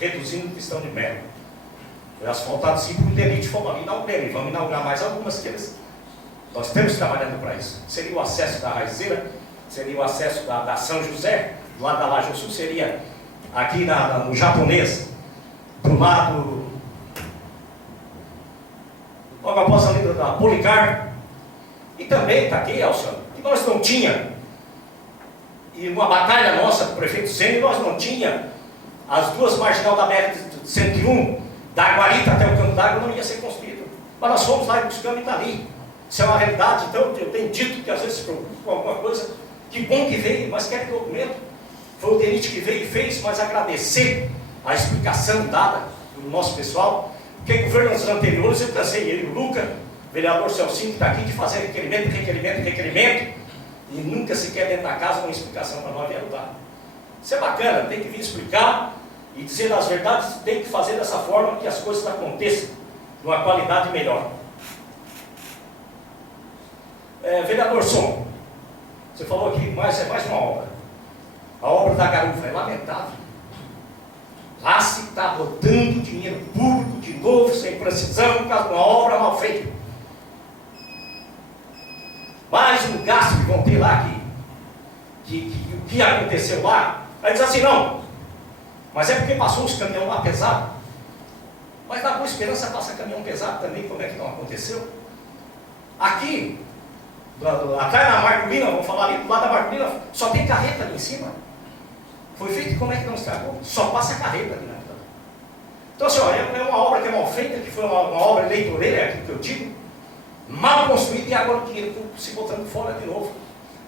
reduzindo o Cristão de Melo. Foi asfaltado 5 mil delite, fomos ali na UPM, vamos inaugurar mais algumas que nós estamos trabalhando para isso. Seria o acesso da Raizeira, seria o acesso da São José, do lado da Laje Sul, seria aqui no Japonês, do lado, logo após a linda da Policar, e também está aqui, Alciano, que nós não tínhamos, e uma batalha nossa com o prefeito Zene, nós não tínhamos as duas marginal da BR-101, da Guarita até o Campo d'Água, não ia ser construído. Mas nós fomos lá e buscamos e está ali. Isso é uma realidade. Então eu tenho dito que às vezes se preocupa com alguma coisa, que bom que veio, mas quer documento. Foi o Denite que veio e fez, mas agradecer a explicação dada pelo nosso pessoal, porque governos anteriores eu cansei, ele, o Luca, vereador Celcinho, que está aqui, de fazer requerimento, e nunca sequer dentro da casa uma explicação para nós vieram dar. Isso é bacana, tem que vir explicar e dizer as verdades, tem que fazer dessa forma que as coisas aconteçam de uma qualidade melhor. Vereador Som, você falou aqui, mais uma obra. A obra da Garufa é lamentável. Lá se está botando dinheiro público de novo, sem precisão, por causa de uma obra mal feita. Mais um gasto que vão ter lá, o que aconteceu lá. Aí diz assim, não, mas é porque passou os caminhões lá pesado. Mas na Boa Esperança passa caminhão pesado também, como é que não aconteceu? Aqui, atrás da Marcolina, vamos falar ali, do lado da Marcolina, só tem carreta ali em cima. Foi feito, como é que não estragou? Só passa carreta ali na vida. Então assim, ó, é uma obra que é mal feita, que foi uma obra eleitoreira, é aquilo que eu digo, mal construída, e agora o dinheiro se botando fora de novo.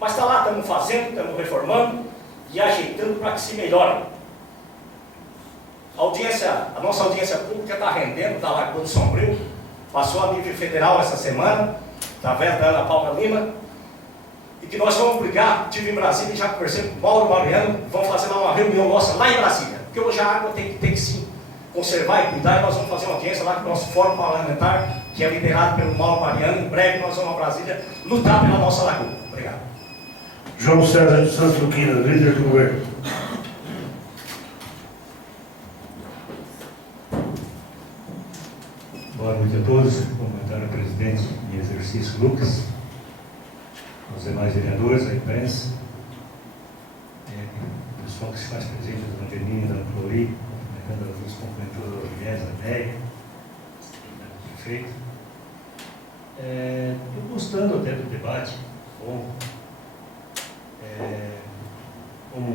Mas está lá, estamos fazendo, estamos reformando e ajeitando para que se melhore. A nossa audiência pública está rendendo, da Lagoa do Sombrio, passou a nível federal essa semana. através da Ana Paula Lima, e que nós vamos brigar. Estive em Brasília e já conversei com o Mauro Mariano, vamos fazer lá uma reunião nossa lá em Brasília, porque hoje a água tem que sim conservar e cuidar, e nós vamos fazer uma audiência lá com o nosso fórum parlamentar, que é liderado pelo Mauro Mariano. Em breve nós vamos a Brasília lutar pela nossa lagoa. Obrigado. João César dos Santos Luquina, líder do governo. Boa noite a todos. Comentário ao presidente em exercício Lucas, aos demais vereadores, à imprensa, o pessoal que se faz presente da Lanterninha, da Flori, cumprimentando os cumprimentadores da Oriés, da NEG, do prefeito. Estou gostando até do debate, bom. Como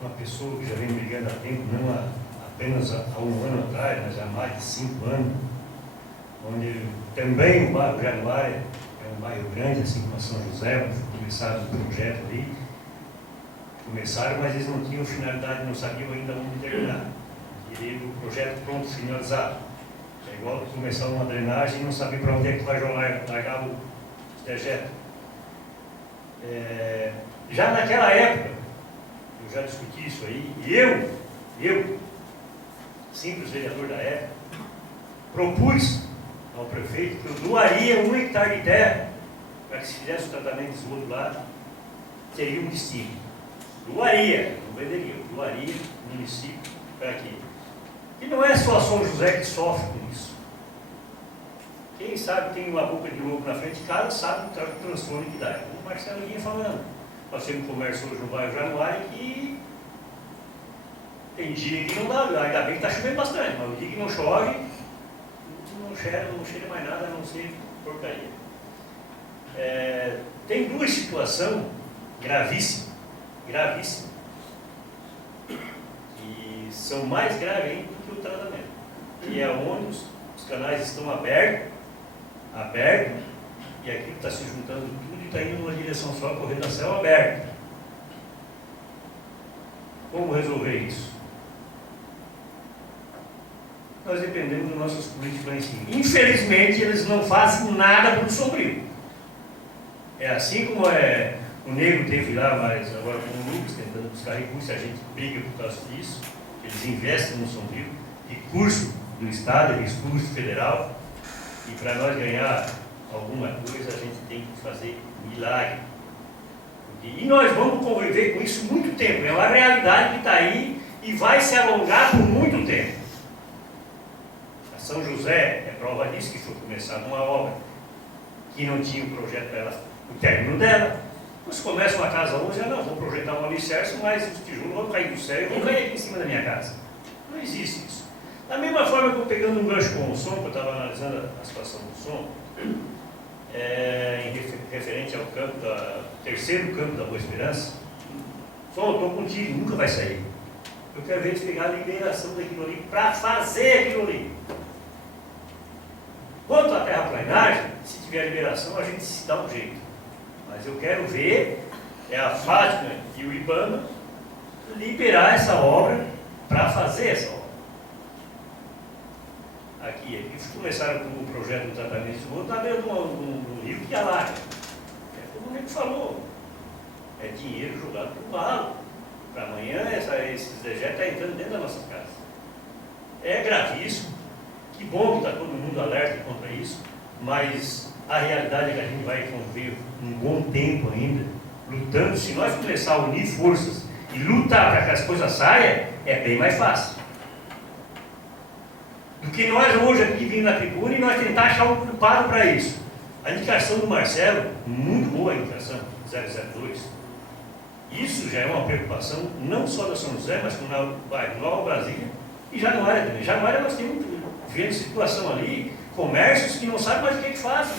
uma pessoa que já vem brigando há tempo, não apenas há um ano atrás, mas há mais de 5 anos, onde também o bairro Januária é um bairro grande, assim como São José, começaram o projeto ali, mas eles não tinham finalidade, não sabiam ainda onde terminar. Queriam o projeto pronto, finalizado. É igual começar uma drenagem e não saber para onde é que vai largar o dejeto. Já naquela época, eu já discuti isso aí, e eu, simples vereador da época, propus ao prefeito que eu doaria 1 hectare de terra para que se fizesse o tratamento de esgoto lá, teria um destino. Doaria, não venderia, eu doaria o município para quê? E não é só São José que sofre com isso. Quem sabe tem uma boca de lobo na frente de casa, sabe o transtorno que dá. O Marcelo vinha falando. Nós temos um comércio hoje no bairro Januária que tem dia que não dá, ainda bem que está chovendo bastante, mas o dia que não chove, não cheira mais nada, a não ser porcaria. Tem duas situações gravíssimas, que são mais graves ainda do que o tratamento, que é onde os canais estão abertos, e aquilo está se juntando tudo e está indo numa direção só, correndo a céu aberto. Como resolver isso? Nós dependemos dos nossos políticos lá em cima. Infelizmente, eles não fazem nada por Sombrio. É assim como o Negro teve lá, mas agora com o Lucas tentando buscar recursos, a gente briga por causa disso. Eles investem no Sombrio, recurso do Estado, recurso federal, e para nós ganhar alguma coisa, a gente tem que fazer milagre. E nós vamos conviver com isso muito tempo. É uma realidade que está aí e vai se alongar por muito tempo. A São José é prova disso, que foi começada uma obra que não tinha um projeto para ela, o término dela. Mas começa uma casa hoje, não, vou projetar um alicerce, mas os tijolos vão cair do céu e vão cair aqui em cima da minha casa. Não existe isso. Da mesma forma que eu pegando um gancho com o som, que eu estava analisando a situação do som, referente ao terceiro campo da Boa Esperança, só eu estou contigo, nunca vai sair. Eu quero ver eles pegar a liberação daquilo ali para fazer aquilo ali. Quanto à terraplanagem, se tiver liberação, a gente se dá um jeito. Mas eu quero ver a Fátima e o IBAMA liberar essa obra para fazer essa obra. Aqui, eles começaram com o projeto do tratamento de esgoto na beira do rio que alaga. Como o Nego falou, é dinheiro jogado para o ralo. Para amanhã, esses dejetos estão entrando dentro das nossas casas. É gravíssimo. Que bom que está todo mundo alerta contra isso, mas a realidade é que a gente vai conviver um bom tempo ainda, lutando. Se nós começar a unir forças e lutar para que as coisas saiam, é bem mais fácil. Do que nós hoje aqui vindo na tribuna e nós tentar achar um culpado para isso. A indicação do Marcelo, muito boa a indicação, 002. Isso já é uma preocupação não só da São José, mas com Nova Brasília e Januária também. Januária nós temos vendo situação ali, comércios que não sabem mais o que fazem.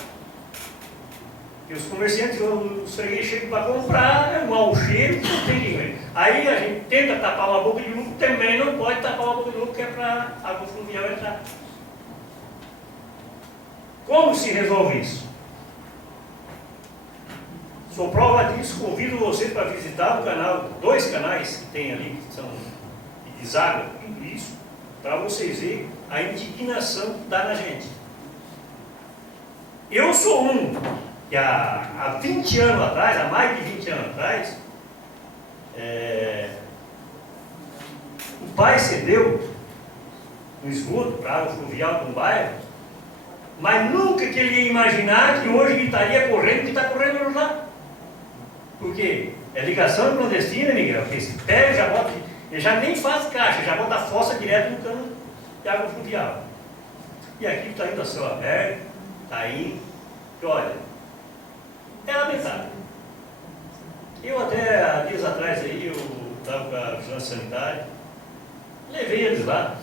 Porque os comerciantes, os freguês chegam para comprar, é um mau cheiro, não tem dinheiro. Aí a gente tenta tapar uma boca de lucro, também não pode tapar uma boca de lucro, que é para a água fluvial entrar. Como se resolve isso? Sou prova disso, convido você para visitar o canal, 2 canais que tem ali, que são de deságua, tudo isso, para vocês verem a indignação que dá na gente. Eu sou um que há 20 anos atrás, há mais de 20 anos atrás, o pai cedeu um esgoto para a água fluvial de um bairro, mas nunca que ele ia imaginar que hoje ele estaria correndo o que está correndo hoje lá. Por quê? É ligação clandestina, Miguel, porque se pega, já bota, ele já nem faz caixa, já bota a fossa direto no cano de água fluvial. E aqui está indo a céu aberto, está indo, e olha, é lamentável. Eu até, há dias atrás aí, eu estava com a vigilância sanitária, levei eles lá.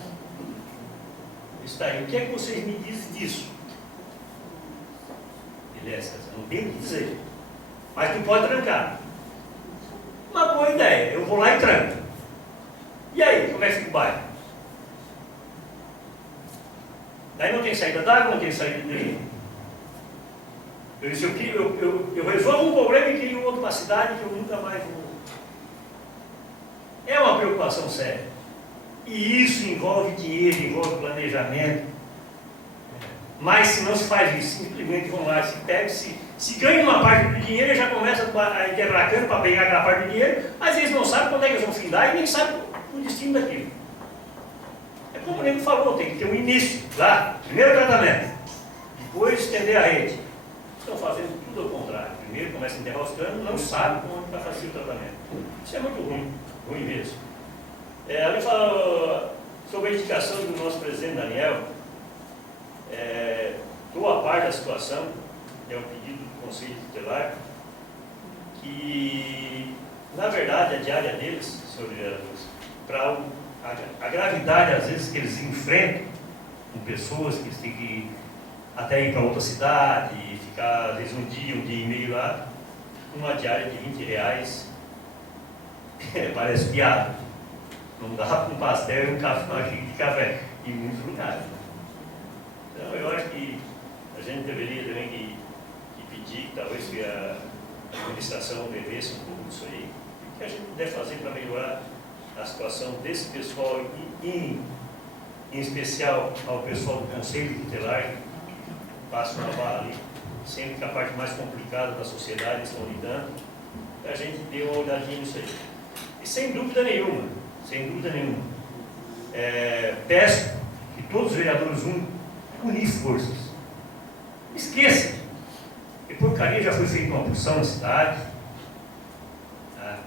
Está aí, o que é que vocês me dizem disso? Beleza, não tenho o que dizer. Mas tu pode trancar. Uma boa ideia, eu vou lá e tranco. E aí, como é que fica o bairro? Daí não tem saída d'água, não tem saída de nenhum. Eu disse, eu resolvo um problema e crio outro para a cidade que eu nunca mais vou. É uma preocupação séria. E isso envolve dinheiro, envolve planejamento. Mas se não se faz isso, simplesmente vão lá, se pega, se ganha uma parte do dinheiro, já começa a enterrar cano para pegar aquela parte do dinheiro, às vezes não sabe quando é que eles vão findar e nem sabe o destino daquilo. É como o Nego falou, tem que ter um início lá, primeiro tratamento, depois estender a rede. Estão fazendo tudo ao contrário. Primeiro começa a enterrar os canos, não sabe como vai fazer o tratamento. Isso é muito ruim, ruim mesmo. Ali fala sobre a indicação do nosso presidente Daniel. Estou a par da situação, é um pedido do Conselho Tutelar, que, na verdade, a diária deles, senhores vereadores, para a gravidade, às vezes, que eles enfrentam com pessoas que têm que até ir para outra cidade, e ficar, às vezes, um dia e meio lá, uma diária de R$20, parece piada. Não dá para um pastel e um café, uma xícara de café, em muitos lugares. Então, eu acho que a gente deveria também que pedir, que talvez que a administração devesse um pouco disso aí, o que a gente deve fazer para melhorar a situação desse pessoal, em especial ao pessoal do Conselho Tutelar, que passa uma barra ali, sempre que a parte mais complicada da sociedade estão lidando, a gente dê uma olhadinha nisso aí. E sem dúvida nenhuma, peço que todos os vereadores unir forças. Esqueça que porcaria já foi feita uma porção na cidade, tá?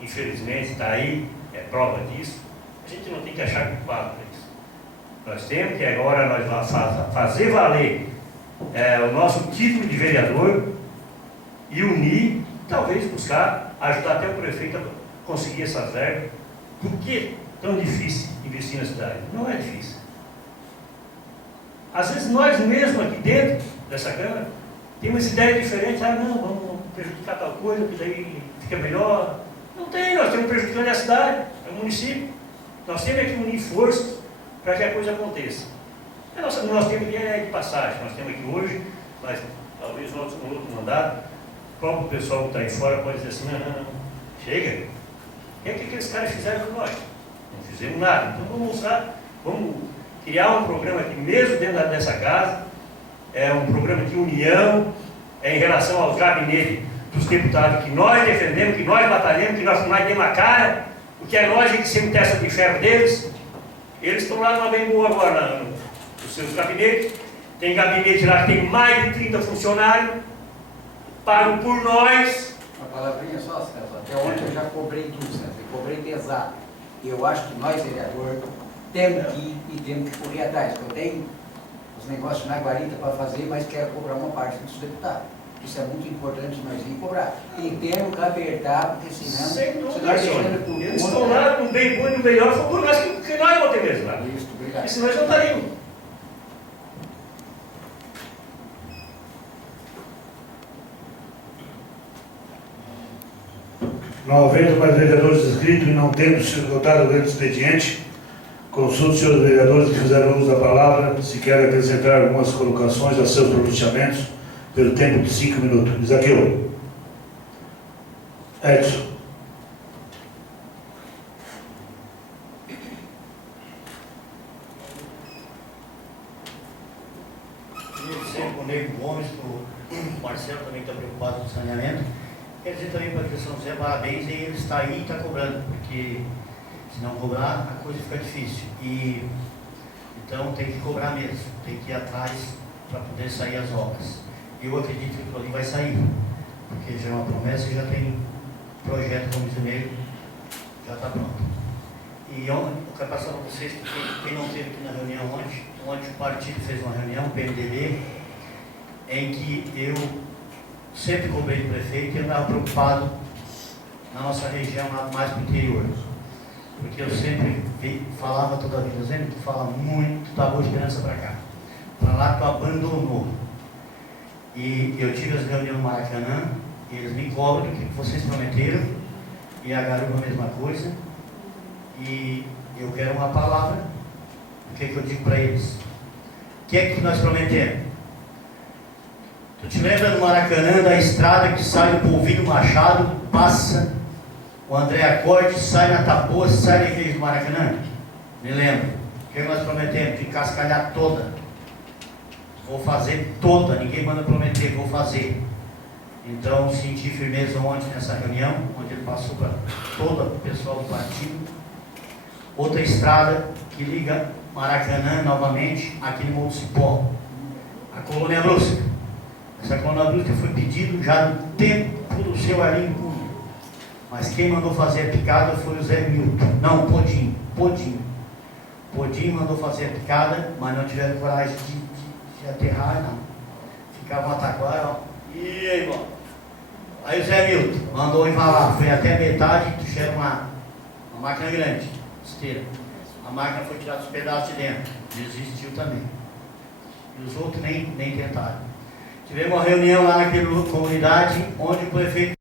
Infelizmente está aí, é prova disso. A gente não tem que achar culpado para isso. Nós temos que agora fazer valer o nosso título de vereador e unir, talvez buscar, ajudar até o prefeito a conseguir essas verbas. Por que tão difícil investir na cidade? Não é difícil. Às vezes nós mesmos aqui dentro dessa Câmara temos ideias diferentes. Não, vamos prejudicar tal coisa, que daí fica melhor. Não tem, nós temos prejudicando a cidade, o município. Nós temos que unir forças para que a coisa aconteça. Nós temos que de passagem, nós temos aqui hoje, mas talvez no outro mandato, o próprio pessoal que está aí fora pode dizer assim, não, chega. O que é que aqueles caras fizeram com nós? Não fizemos nada. Então vamos mostrar, vamos criar um programa aqui mesmo dentro dessa casa, um programa de união, em relação aos gabinetes dos deputados que nós defendemos, que nós batalhamos, que nós demos a cara, porque é nós que sempre testa de ferro deles. Eles estão lá numa bem boa agora, nos seus gabinetes. Tem gabinete lá que tem mais de 30 funcionários, pagam por nós. Uma palavrinha só, César. Até ontem eu já cobrei tudo, César. Eu cobrei pesado. E eu acho que nós, vereador, temos que ir e temos que correr atrás. Eu tenho os negócios na guarita para fazer, mas quero cobrar uma parte dos deputados. Isso é muito importante nós ir cobrar. E temos que apertar, porque senão... Sem dúvida, eles estão lá no bem bom e no melhor, foi por nós que nós vamos ter mesmo lá. Isso, obrigado. E senão nós não estaríamos. Não havendo mais vereadores inscritos e não tendo sido votado o grande expediente, consulto os senhores vereadores que fizeram uso da palavra, se querem acrescentar algumas colocações a seus pronunciamentos, pelo tempo de 5 minutos. Isaqueu. Edson. Queria dizer com o Nego Gomes, o Marcelo também está preocupado com o saneamento. Quer dizer também para a São José, parabéns, e ele está aí e está cobrando, porque se não cobrar, a coisa fica difícil. E então tem que cobrar mesmo, tem que ir atrás para poder sair as obras. Eu acredito que aquilo ali vai sair, porque já é uma promessa e já tem projeto, vamos dizer, já está pronto. E eu quero passar para vocês, quem não esteve aqui na reunião ontem o partido fez uma reunião, o PMDB, em que eu sempre cobrei do prefeito e eu estava preocupado na nossa região, lá mais para o interior. Porque eu sempre falava toda a vida, sempre tu fala muito, tu dá boa esperança para cá. Para lá tu abandonou. E eu tive as reuniões no Maracanã, e eles me cobram do que vocês prometeram, e a Garupa a mesma coisa. E eu quero uma palavra, o que eu digo para eles? O que é que nós prometemos? Tu te lembra no Maracanã da estrada que sai do Polvilho Machado, passa o André Acorde, sai na Tapoa, sai da igreja do Maracanã? Me lembro. O que nós prometemos? De cascalhar toda. Vou fazer toda, ninguém manda prometer, vou fazer. Então senti firmeza ontem nessa reunião, onde ele passou para todo o pessoal do partido. Outra estrada que liga Maracanã novamente, aqui no Monte Cipó, a Colônia Brusca. Essa Colônia Brusca foi pedido já no tempo do seu Arlindo Cunha. Mas quem mandou fazer a picada foi o Zé Milton. Não, Podim mandou fazer a picada, mas não tiveram coragem de aterrar, não. Ficava uma taquara, ó. E aí, irmão? Aí o Zé Milton mandou embalar, foi até metade, trouxeram uma máquina grande, esteira. A máquina foi tirada dos pedaços de dentro, desistiu também. E os outros nem tentaram. Tivemos uma reunião lá naquela comunidade, onde o prefeito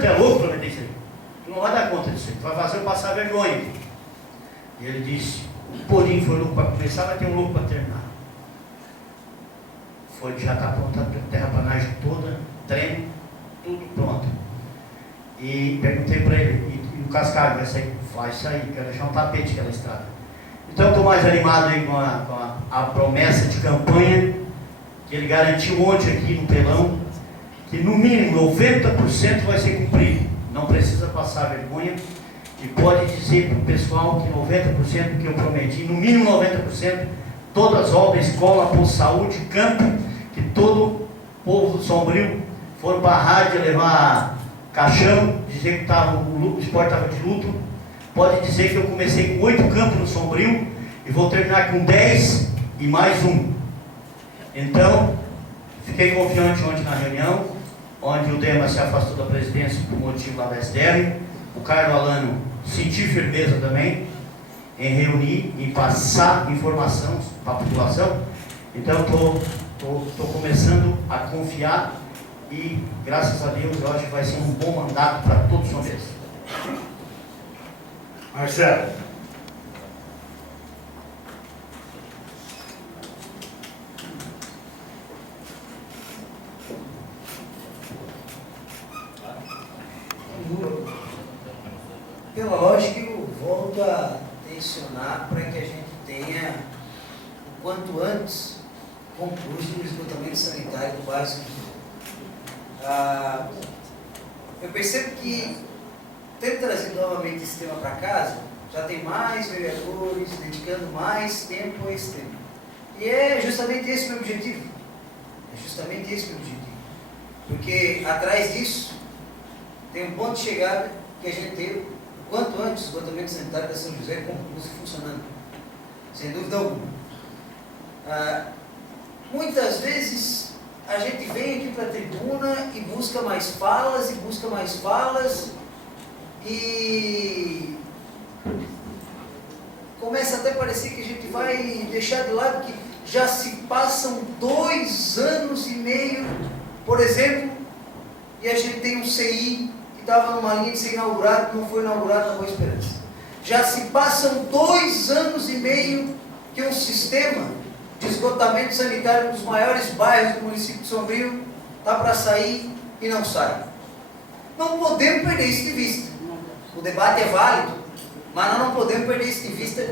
você é louco para meter isso aí. Tu não vai dar conta disso aí. Tu vai fazer eu passar vergonha. E ele disse, o Podim foi louco para começar, vai ter um louco para terminar. Foi, já está pronta a terraplanagem toda, trem, tudo pronto. E perguntei para ele, e o cascalho vai sair, quero deixar um tapete aquela estrada. Então estou mais animado aí com a promessa de campanha que ele garantiu ontem aqui no telão, que no mínimo 90% vai ser cumprido. Não precisa passar vergonha e pode dizer para o pessoal que 90% que eu prometi, no mínimo 90%, todas as obras, escola, posto de saúde, campo, que todo o povo do Sombrio foram para a rádio levar caixão, dizer que o esporte estava de luto. Pode dizer que eu comecei com 8 campos no Sombrio e vou terminar com 10 e mais um. Então, fiquei confiante ontem na reunião, onde o Dema se afastou da presidência por motivo lá da SDR, o Caio Alano sentiu firmeza também em reunir, em passar informação para a população. Então estou começando a confiar e, graças a Deus, eu acho que vai ser um bom mandato para todos os sombrenses. Marcelo. Pela lógica, eu volto a tensionar para que a gente tenha, o quanto antes, concurso do esgotamento sanitário do básico. Eu percebo que, tendo trazido novamente esse tema para casa, já tem mais vereadores dedicando mais tempo a esse tema. E é justamente esse o meu objetivo. É justamente esse o meu objetivo. Porque atrás disso tem um ponto de chegada que a gente tem, quanto antes, o esgotamento sanitário da São José conclui funcionando, sem dúvida alguma. Muitas vezes a gente vem aqui para a tribuna e busca mais falas, e começa até a parecer que a gente vai deixar de lado que já se passam 2 anos e meio, por exemplo, e a gente tem um CI que estava numa linha de ser inaugurado, não foi inaugurado na Boa Esperança. Já se passam 2 anos e meio que um sistema de esgotamento sanitário dos maiores bairros do município de Sombrio está para sair e não sai. Não podemos perder isso de vista. O debate é válido, mas nós não podemos perder isso de vista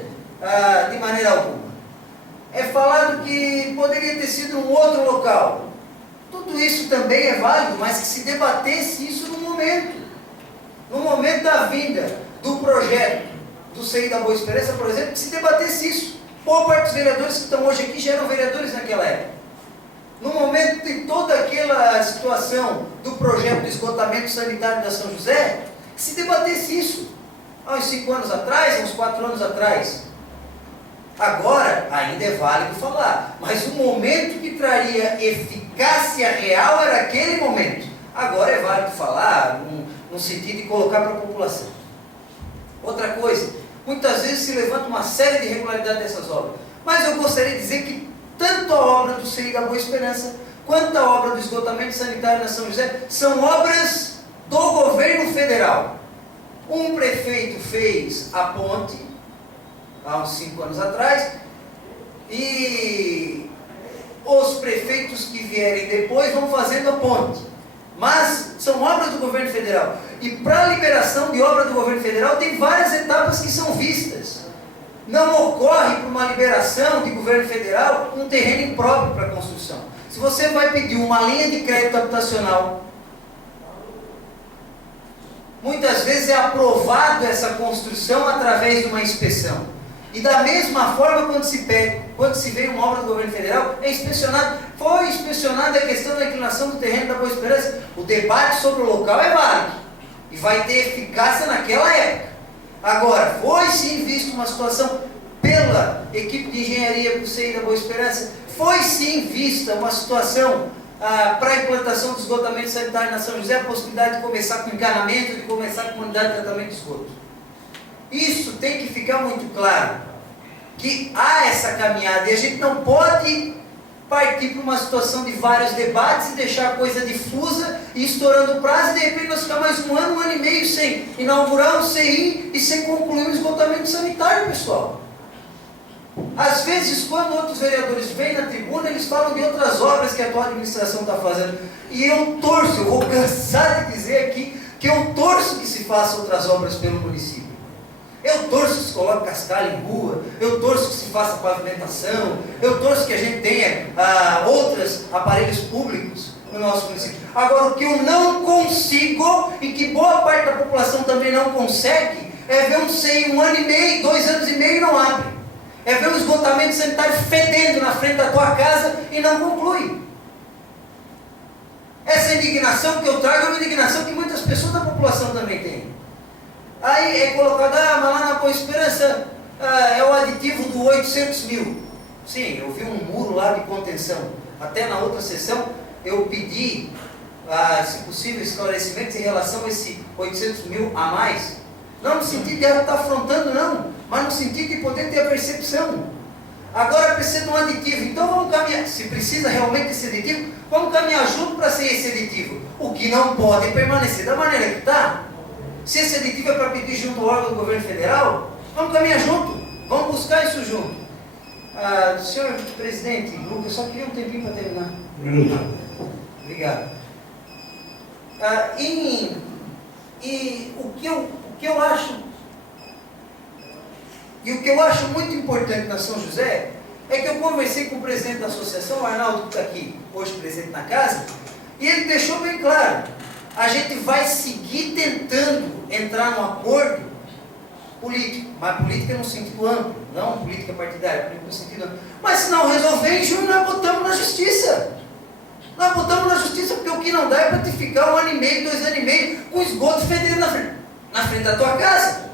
de maneira alguma. É falado que poderia ter sido um outro local. Tudo isso também é válido, mas que se debatesse isso no momento da vinda do projeto do CI da Boa Esperança, por exemplo, que se debatesse isso. Boa parte dos vereadores que estão hoje aqui já eram vereadores naquela época. No momento de toda aquela situação do projeto de esgotamento sanitário da São José, que se debatesse isso há uns 5 anos atrás, há uns 4 anos atrás. Agora, ainda é válido falar, mas o momento que traria eficácia real era aquele momento. Agora é válido falar no sentido de colocar para a população. Outra coisa, muitas vezes se levanta uma série de irregularidades dessas obras, mas eu gostaria de dizer que tanto a obra do CI da Boa Esperança, quanto a obra do esgotamento sanitário na São José, são obras do governo federal. Um prefeito fez a ponte, há uns 5 anos atrás, e os prefeitos que vierem depois vão fazendo a ponte. Mas são obras do governo federal. E para a liberação de obra do governo federal tem várias etapas que são vistas. Não ocorre para uma liberação de governo federal um terreno impróprio para construção. Se você vai pedir uma linha de crédito habitacional, muitas vezes é aprovado essa construção através de uma inspeção. E da mesma forma, quando se vê uma obra do governo federal, é inspecionado. Foi inspecionada a questão da inclinação do terreno da Boa Esperança. O debate sobre o local é válido e vai ter eficácia naquela época. Agora, foi sim visto uma situação pela equipe de engenharia do CI da Boa Esperança, foi sim vista uma situação para a implantação do esgotamento sanitário na São José, a possibilidade de começar com encanamento, de começar com unidade de tratamento de esgoto. Isso tem que ficar muito claro, que há essa caminhada e a gente não pode partir para uma situação de vários debates e deixar a coisa difusa e estourando o prazo e de repente nós ficar mais um ano e meio sem inaugurar um CI e sem concluir o esgotamento sanitário, pessoal. Às vezes, quando outros vereadores vêm na tribuna, eles falam de outras obras que a atual administração está fazendo. E eu torço, eu vou cansar de dizer aqui, que eu torço que se façam outras obras pelo município. Eu torço que se coloque cascalho em rua, eu torço que se faça pavimentação, eu torço que a gente tenha outros aparelhos públicos no nosso município. Agora, o que eu não consigo, e que boa parte da população também não consegue, é ver um CI 1 ano e meio, 2 anos e meio e não abre. É ver um esgotamento sanitário fedendo na frente da tua casa e não conclui. Essa indignação que eu trago é uma indignação que muitas pessoas da população também têm. Aí é colocado, mas lá na Boa Esperança é o aditivo do 800 mil. Sim, eu vi um muro lá de contenção. Até na outra sessão eu pedi, se possível, esclarecimentos em relação a esse 800 mil a mais. Não no sentido de ela estar afrontando, não, mas no sentido de poder ter a percepção. Agora precisa de um aditivo, então vamos caminhar, se precisa realmente desse aditivo, vamos caminhar junto para ser esse aditivo. O que não pode permanecer da maneira que está. Se esse aditivo é para pedir junto ao órgão do governo federal, vamos caminhar junto, vamos buscar isso junto. Senhor presidente, Lucas, eu só queria um tempinho para terminar. Um minuto. Obrigado. E o que eu acho muito importante na São José é que eu conversei com o presidente da associação, o Arnaldo, que está aqui hoje presente na casa, e ele deixou bem claro, a gente vai seguir tentando entrar num acordo político, mas política no sentido amplo, não política partidária, política no sentido amplo. Mas se não resolver, em junho nós botamos na justiça. Nós botamos na justiça porque o que não dá é para te ficar 1 ano e meio, 2 anos e meio com esgoto fedendo na frente da tua casa.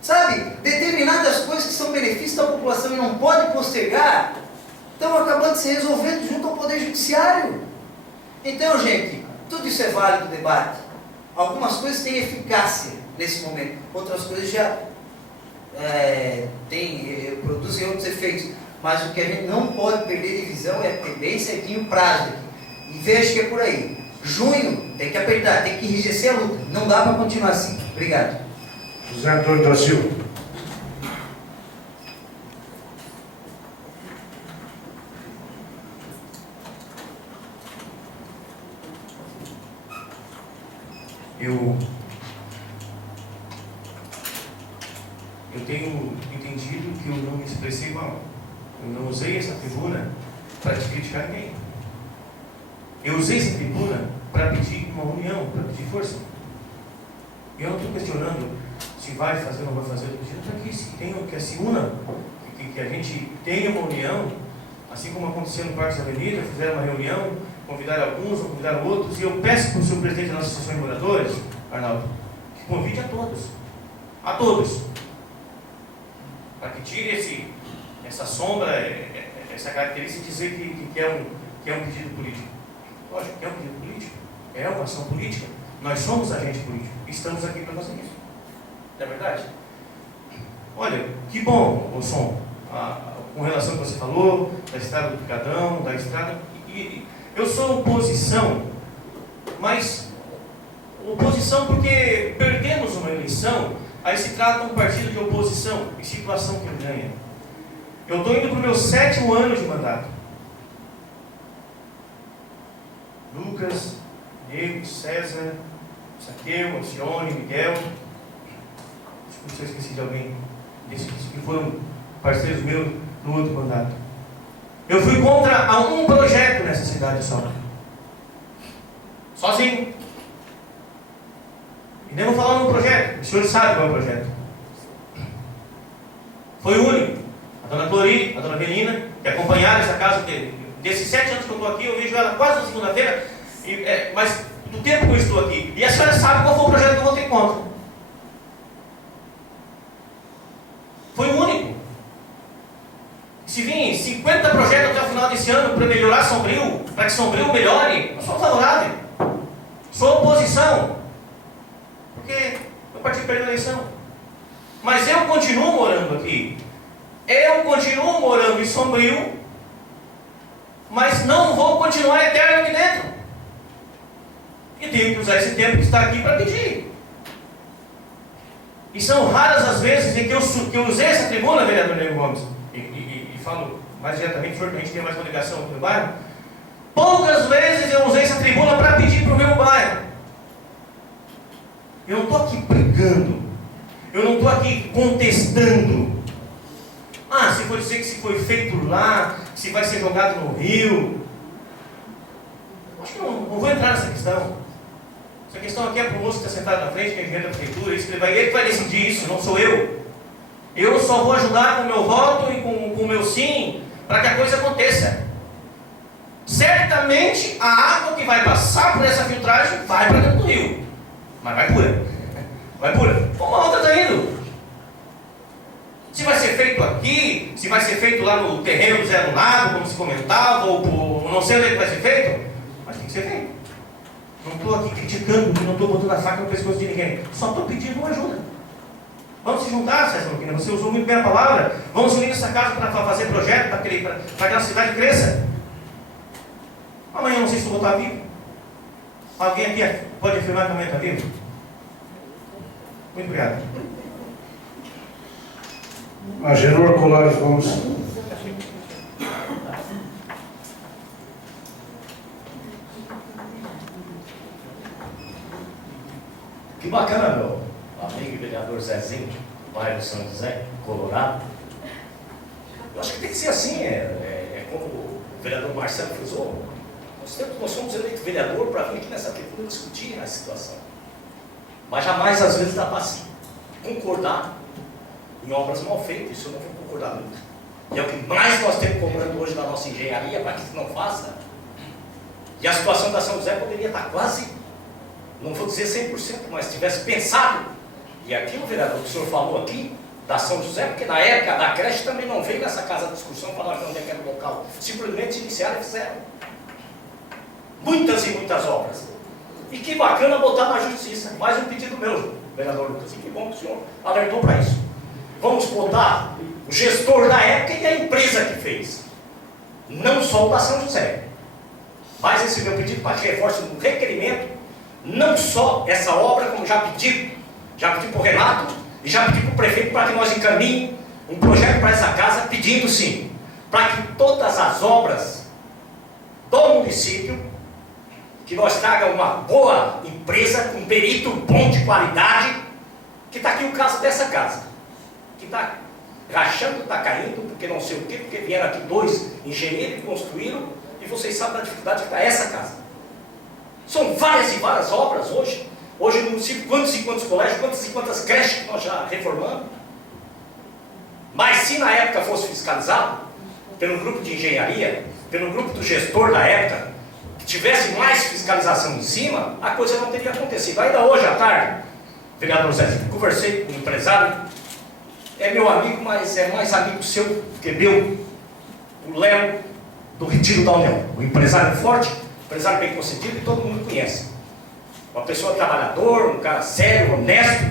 Sabe? Determinadas coisas que são benefícios da população e não pode postergar, estão acabando se resolvendo junto ao Poder Judiciário. Então, gente, tudo isso é válido o debate. Algumas coisas têm eficácia nesse momento, outras coisas já produzem outros efeitos. Mas o que a gente não pode perder de visão é ter bem certinho o prazo aqui. E veja que é por aí. Junho tem que apertar, tem que enrijecer a luta. Não dá para continuar assim. Obrigado. José Antônio da Silva. Eu tenho entendido que eu não me expressei mal. Eu não usei essa tribuna para te criticar ninguém. Eu usei essa tribuna para pedir uma união, para pedir força. E eu não estou questionando se vai fazer ou não vai fazer. Eu estou pedindo para que se una, que a gente tenha uma união, assim como aconteceu no Parque da Avenida, fizeram uma reunião, convidaram alguns, convidaram outros, e eu peço para o senhor presidente da nossa Associação de Moradores, Arnaldo, que convide a todos, para que tire essa sombra, essa característica de dizer que é um pedido político. Lógico que é um pedido político, é uma ação política. Nós somos agente político, estamos aqui para fazer isso. Não é verdade? Olha, que bom, Wilson, com relação ao que você falou, da estrada do Picadão, da estrada... Eu sou oposição, mas oposição porque perdemos uma eleição, aí se trata um partido de oposição, em situação que ele ganha. Eu estou indo para o meu 7º ano de mandato. Lucas, Diego, César, Saqueu, Alcione, Miguel, não sei se eu esqueci de alguém desses que foram parceiros meus no outro mandato. Eu fui contra um projeto nessa cidade só. Sozinho. E nem vou falar num projeto, o senhor sabe qual é o projeto. Foi o único. A dona Clori, a dona Belina, que acompanharam essa casa desses 7 anos que eu estou aqui, eu vejo ela quase na segunda-feira, mas do tempo que eu estou aqui. E a senhora sabe qual foi o projeto que eu votei contra. Foi o único. Se vir 50 projetos até o final desse ano para melhorar Sombrio, para que Sombrio melhore, eu sou favorável. Sou oposição. Porque o partido perdeu a eleição. Mas eu continuo morando aqui. Eu continuo morando em Sombrio, mas não vou continuar eterno aqui dentro. E tenho que usar esse tempo que está aqui para pedir. E são raras as vezes em que eu usei essa tribuna, vereador Nego Gomes, e falo mais diretamente, porque a gente tem mais uma ligação aqui no bairro. Poucas vezes eu usei essa tribuna para pedir para o meu bairro. Eu não estou aqui brigando, eu não estou aqui contestando. Se for dizer que se foi feito lá, se vai ser jogado no rio, acho que não vou entrar nessa questão. Essa questão aqui é para o moço que está sentado na frente, que é engenheiro da prefeitura, ele que vai decidir isso, não sou eu. Eu só vou ajudar com o meu voto e com o meu sim, para que a coisa aconteça. Certamente a água que vai passar por essa filtragem vai para dentro do rio, mas vai pura. Vai pura. Como a outra está indo. Se vai ser feito aqui, se vai ser feito lá no terreno do Zé do Lago, como se comentava, ou não sei onde é que vai ser feito, mas tem que ser feito. Não estou aqui criticando, não estou botando a faca no pescoço de ninguém. Só estou pedindo uma ajuda. Vamos se juntar, César Luquina, você usou muito bem a palavra. Vamos unir essa casa para fazer projeto, para que a nossa cidade cresça. Amanhã não sei se eu vou estar vivo. Alguém aqui pode afirmar que amanhã está vivo? Muito obrigado. Agenor Colares Gomes. Que bacana, meu amigo e vereador Zezinho, do bairro São José, Colorado. Eu acho que tem que ser assim, como o vereador Marcelo frisou. Nós somos eleitos vereador para vir aqui nessa tribuna discutir a situação. Mas jamais, às vezes, dá para assim, concordar em obras mal feitas. Isso eu não vou concordar nunca. E é o que mais nós temos cobrando hoje na nossa engenharia, para que se não faça, E a situação da São José poderia estar quase, não vou dizer 100%, mas tivesse pensado. E aquilo, vereador, que o senhor falou aqui, da São José, porque na época da creche também não veio nessa casa de discussão falar onde é que era o local. Simplesmente iniciaram e fizeram. Muitas e muitas obras. E que bacana botar na justiça. Mais um pedido meu, vereador Lucas. E que bom que o senhor alertou para isso. Vamos botar o gestor da época e a empresa que fez. Não só o da São José. Mas esse meu pedido para que reforce um requerimento, não só essa obra, como já pedi para o Renato e já pedi para o prefeito para que nós encaminhem um projeto para essa casa, pedindo sim, para que todas as obras do município, que nós traga uma boa empresa, com um perito bom de qualidade, que está aqui o caso dessa casa, que está rachando, está caindo, porque não sei o quê, porque vieram aqui 2 engenheiros e construíram, e vocês sabem da dificuldade que está essa casa. São várias e várias obras hoje. Hoje no município, quantos e quantos colégios, quantas e quantas creches que nós já reformamos. Mas se na época fosse fiscalizado, pelo grupo de engenharia, pelo grupo do gestor da época, que tivesse mais fiscalização em cima, a coisa não teria acontecido. Ainda hoje à tarde, vereador Zé, conversei com um empresário, é meu amigo, mas é mais amigo seu que meu, o Léo, do Retiro da União. Um empresário forte, empresário bem concedido e todo mundo conhece. Uma pessoa trabalhador, um cara sério, honesto.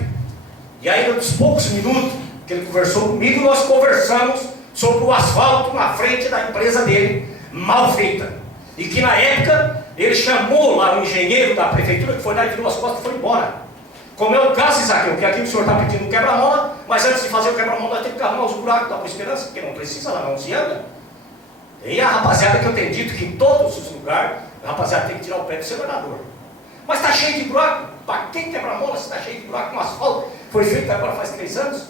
E aí, nos poucos minutos que ele conversou comigo, nós conversamos sobre o asfalto na frente da empresa dele, mal feita. E que na época, ele chamou lá o engenheiro da prefeitura, que foi lá e virou as costas e foi embora. Como é o caso, Isaqueu, que aqui o senhor está pedindo um quebra-mola, mas antes de fazer o quebra-mola, nós temos que arrumar os buracos da Boa Esperança, porque não precisa, lá não se anda. E a rapaziada que eu tenho dito que em todos os lugares, a rapaziada tem que tirar o pé do seu vereador. Mas está cheio de buraco. Para quem quebra-mola se está cheio de buraco no asfalto? Foi feito agora faz 3 anos.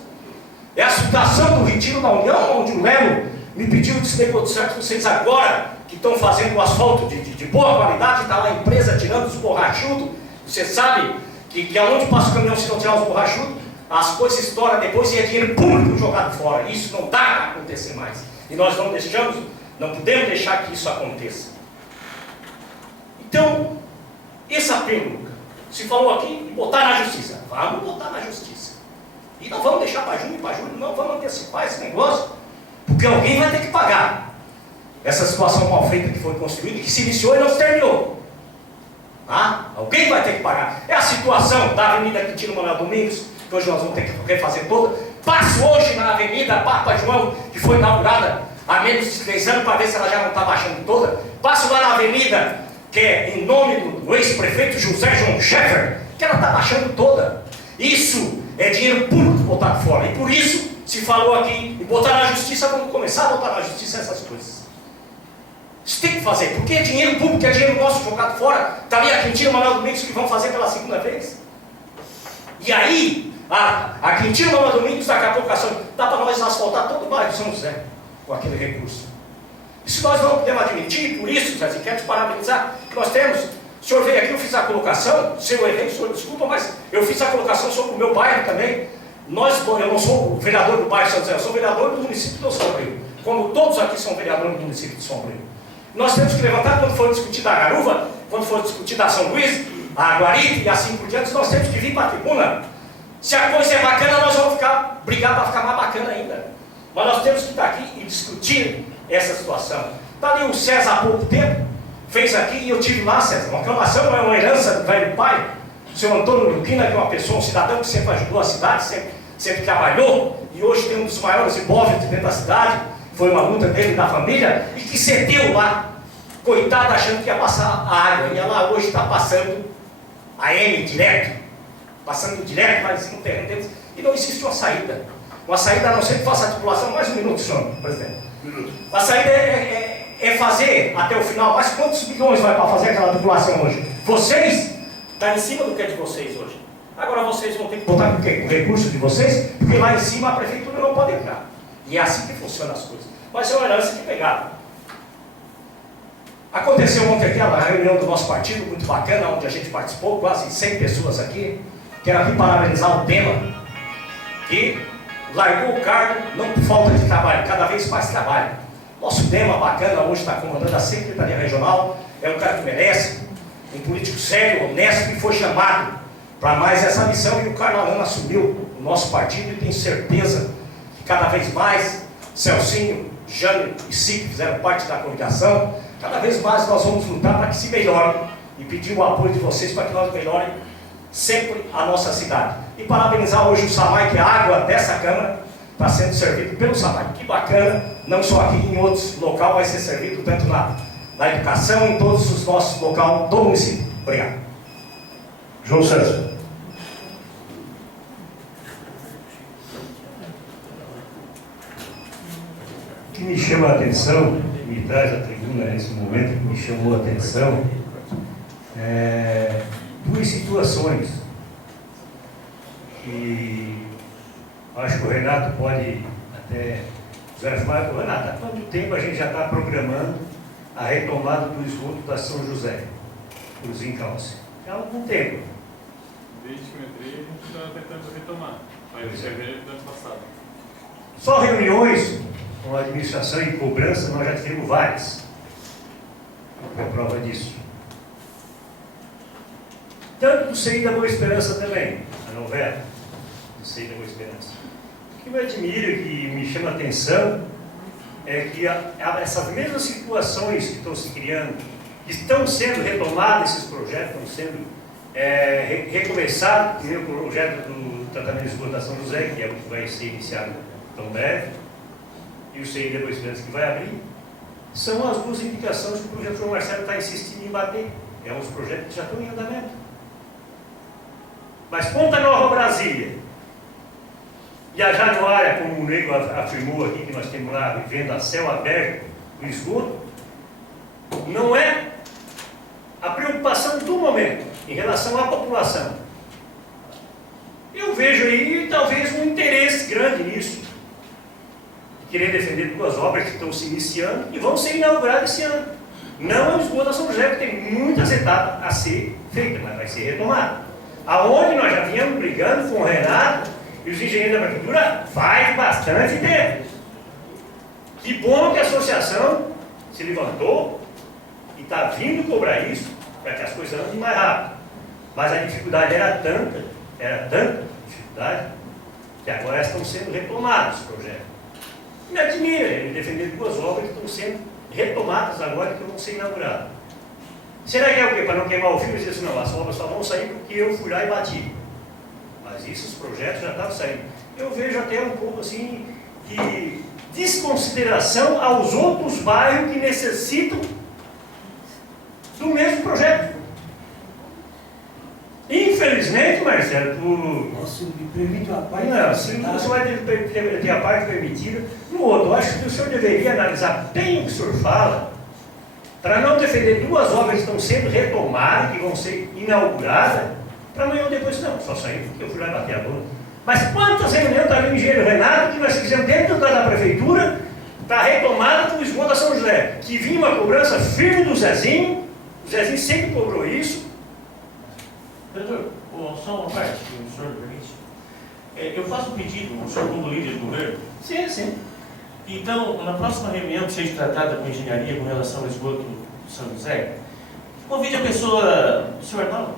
É a situação do Retiro da União, onde o Lelo me pediu de se negociar com vocês agora, que estão fazendo o asfalto de boa qualidade, está lá a empresa tirando os borrachudos. Você sabe que aonde passa o caminhão, se não tirar os borrachudos, as coisas estouram depois e é dinheiro público jogado fora. Isso não dá para acontecer mais. E nós não deixamos, não podemos deixar que isso aconteça. Então, esse apelo, se falou aqui, botar na justiça. Vamos botar na justiça. E não vamos deixar para julho, não vamos antecipar esse negócio, porque alguém vai ter que pagar essa situação mal feita que foi construída, que se iniciou e não se terminou. Ah, alguém vai ter que pagar. É a situação da Avenida Quintino Manuel Domingos, que hoje nós vamos ter que refazer toda. Passo hoje na Avenida Papa João, que foi inaugurada há menos de 3 anos, para ver se ela já não está baixando toda. Passo lá na Avenida, que é em nome do ex-prefeito José João Scheffer, que ela está baixando toda. Isso é dinheiro público botado fora. E por isso se falou aqui, e botar na justiça, vamos começar a botar na justiça essas coisas. Isso tem que fazer, porque é dinheiro público, é dinheiro nosso jogado fora. Está ali a Quintino Manuel Domingos que vão fazer pela 2ª vez. E aí, a Quintino Manuel Domingos, daqui a pouco, dá para nós asfaltar todo o bairro de São José com aquele recurso. Isso nós não podemos admitir, por isso, Zé, quero te parabenizar, que nós temos, o senhor veio aqui, eu fiz a colocação, se eu errei, o senhor desculpa, mas eu fiz a colocação sobre o meu bairro também. Eu não sou o vereador do bairro de São José, eu sou vereador do município de Sombrio, como todos aqui são vereadores do município de Sombrio. Nós temos que levantar, quando for discutir a Garuva, quando for discutir a São Luís, a Guaripe e assim por diante, nós temos que vir para a tribuna. Se a coisa é bacana, nós vamos brigar para ficar mais bacana ainda. Mas nós temos que estar aqui e discutir essa situação. Está ali o César há pouco tempo, fez aqui, e eu tive lá, César, uma aclamação, é uma herança do velho pai, o senhor Antônio Luquina, que é uma pessoa, um cidadão que sempre ajudou a cidade, sempre trabalhou, e hoje tem um dos maiores imóveis dentro da cidade, foi uma luta dele e da família, e que cedeu lá, coitado, achando que ia passar a água, e ela hoje está passando a M direto, lá em cima do terreno deles, e não existe uma saída a não ser que faça a titulação. Mais um minuto, senhor presidente. A saída é fazer até o final, mas quantos milhões vai para fazer aquela titulação hoje? Vocês, está em cima do que é de vocês hoje. Agora vocês vão ter que botar o quê? O recurso de vocês, porque lá em cima a prefeitura não pode entrar. E é assim que funcionam as coisas. Mas é uma herança que pegaram. Aconteceu ontem aquela reunião do nosso partido, muito bacana, onde a gente participou, quase 100 pessoas aqui. Quero aqui parabenizar o tema, que largou o cargo, não por falta de trabalho, cada vez mais trabalho. Nosso tema bacana hoje está comandando a Secretaria Regional, é um cara que merece, um político sério, honesto, que foi chamado para mais essa missão, e o Carnalana assumiu o nosso partido, e tenho certeza que cada vez mais Celcinho, Jânio e Cic fizeram parte da coligação, cada vez mais nós vamos lutar para que se melhore e pedir o apoio de vocês para que nós melhorem sempre a nossa cidade. E parabenizar hoje o SAMAI, que a água dessa Câmara está sendo servida pelo SAMAI. Que bacana, não só aqui, em outros locais vai ser servido, tanto na educação, em todos os nossos locais do município. Obrigado. João César. O que me chama a atenção, me traz à tribuna nesse momento, que me chamou a atenção, duas situações que acho que o Renato pode até afirmar. Renato, há quanto tempo a gente já está programando a retomada do esgoto da São José, os encalços? Há algum tempo. Desde que eu entrei, a gente está tentando retomar. Mas já veio do ano passado. Só reuniões com a administração e cobrança nós já tivemos várias. Foi a prova disso. Tanto do CI da Boa Esperança também, a novela do CI da Boa Esperança. O que me admira, que me chama a atenção, é que essas mesmas situações que estão se criando, que estão sendo retomadas, esses projetos estão sendo recomeçados, o projeto do tratamento de esgoto da São José, que é o que vai ser iniciado tão breve, e o CI da Boa Esperança que vai abrir, são as duas indicações que o professor Marcelo está insistindo em bater. É uns projetos que já estão em andamento. Mas Ponta Nova, Brasília, e a Januária, como o Nego afirmou aqui, que nós temos lá vivendo a céu aberto o esgoto, não é a preocupação do momento em relação à população. Eu vejo aí talvez um interesse grande nisso, de querer defender duas obras que estão se iniciando e vão ser inauguradas esse ano. Não é o esgoto da São José, que tem muitas etapas a ser feitas, mas vai ser retomado. Aonde nós já viemos brigando com o Renato e os engenheiros da prefeitura faz bastante tempo. Que bom que a associação se levantou e está vindo cobrar isso para que as coisas andem mais rápido. Mas a dificuldade era tanta dificuldade, que agora estão sendo retomados os projetos. Me admira ele defender duas obras que estão sendo retomadas agora, que vão ser inauguradas. Será que é o quê? Para não queimar o filme e dizer assim, não, as obras só vão sair porque eu fui lá e bati. Mas isso, os projetos já estavam saindo. Eu vejo até um pouco assim de desconsideração aos outros bairros que necessitam do mesmo projeto. Infelizmente, Marcelo, Posso me permite uma parte? não, se você vai ter a parte permitida. No outro, eu acho que o senhor deveria analisar bem o que o senhor fala, para não defender duas obras que estão sendo retomadas, que vão ser inauguradas, para amanhã ou depois, não, só sair porque eu fui lá bater a bola. Mas quantas reuniões está ali o engenheiro Renato que nós fizemos dentro da prefeitura para a retomada do esgoto da São José, que vinha uma cobrança firme do Zezinho, o Zezinho sempre cobrou isso. Vereador, só uma parte, se o senhor me permite. Eu faço um pedido, o senhor como líder do governo. Sim, sim. Então, na próxima reunião que seja tratada com engenharia com relação ao esgoto de São José, convide a pessoa, o senhor Arnaldo.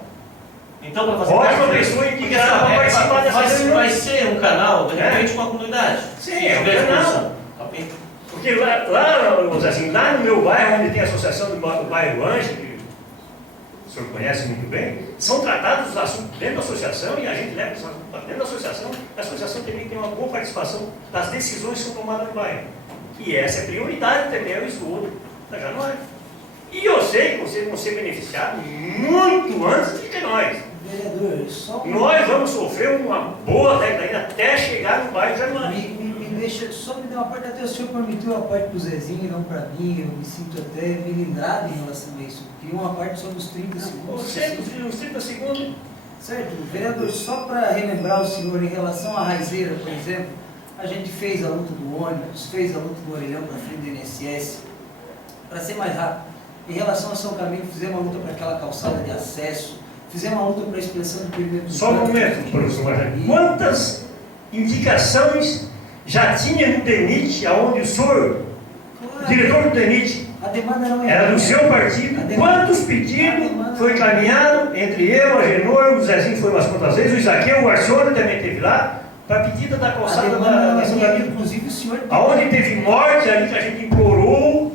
Então, para fazer Ótima pessoa indicada para participar dessa reunião. vai ser um canal, de repente, com a comunidade. Sim, é um canal. Porque lá no meu bairro, onde tem a associação do bairro Anjo, que o senhor conhece muito bem, são tratados os assuntos dentro da associação e a gente leva para dentro da associação. A associação também tem uma boa participação das decisões que são tomadas no bairro. E essa é a prioridade também, é o esgoto da Januária. E eu sei que vocês vão ser beneficiados muito antes do que nós. Vereador, só Nós vamos sofrer uma boa década ainda até chegar no bairro Januária. só me dê uma parte, até o senhor permitiu a parte do Zezinho, não para mim, eu me sinto até melindrado em relação a isso, porque uma parte só dos 30 segundos. Os 30 segundos. Certo, vereador, só para relembrar o senhor, em relação à raizeira, por exemplo, a gente fez a luta do ônibus, fez a luta do orelhão para frente do INSS, para ser mais rápido. Em relação a São Camilo, fizemos uma luta para aquela calçada de acesso, fizemos uma luta para a expressão do perímetro. Só um momento, professor Marcelo. Quantas indicações já tinha no DENIT, aonde o senhor, o diretor do DENIT, A demanda não é Era do minha. seu partido. A demanda- Quantos a pedidos demanda- foi encaminhado entre eu, a Genor, o Zezinho foi umas quantas vezes, o Isaqueu, o Arcione também esteve lá, para pedida da A calçada demanda não da é São minha, Camilo. inclusive o senhor... Aonde teve morte ali que a gente implorou,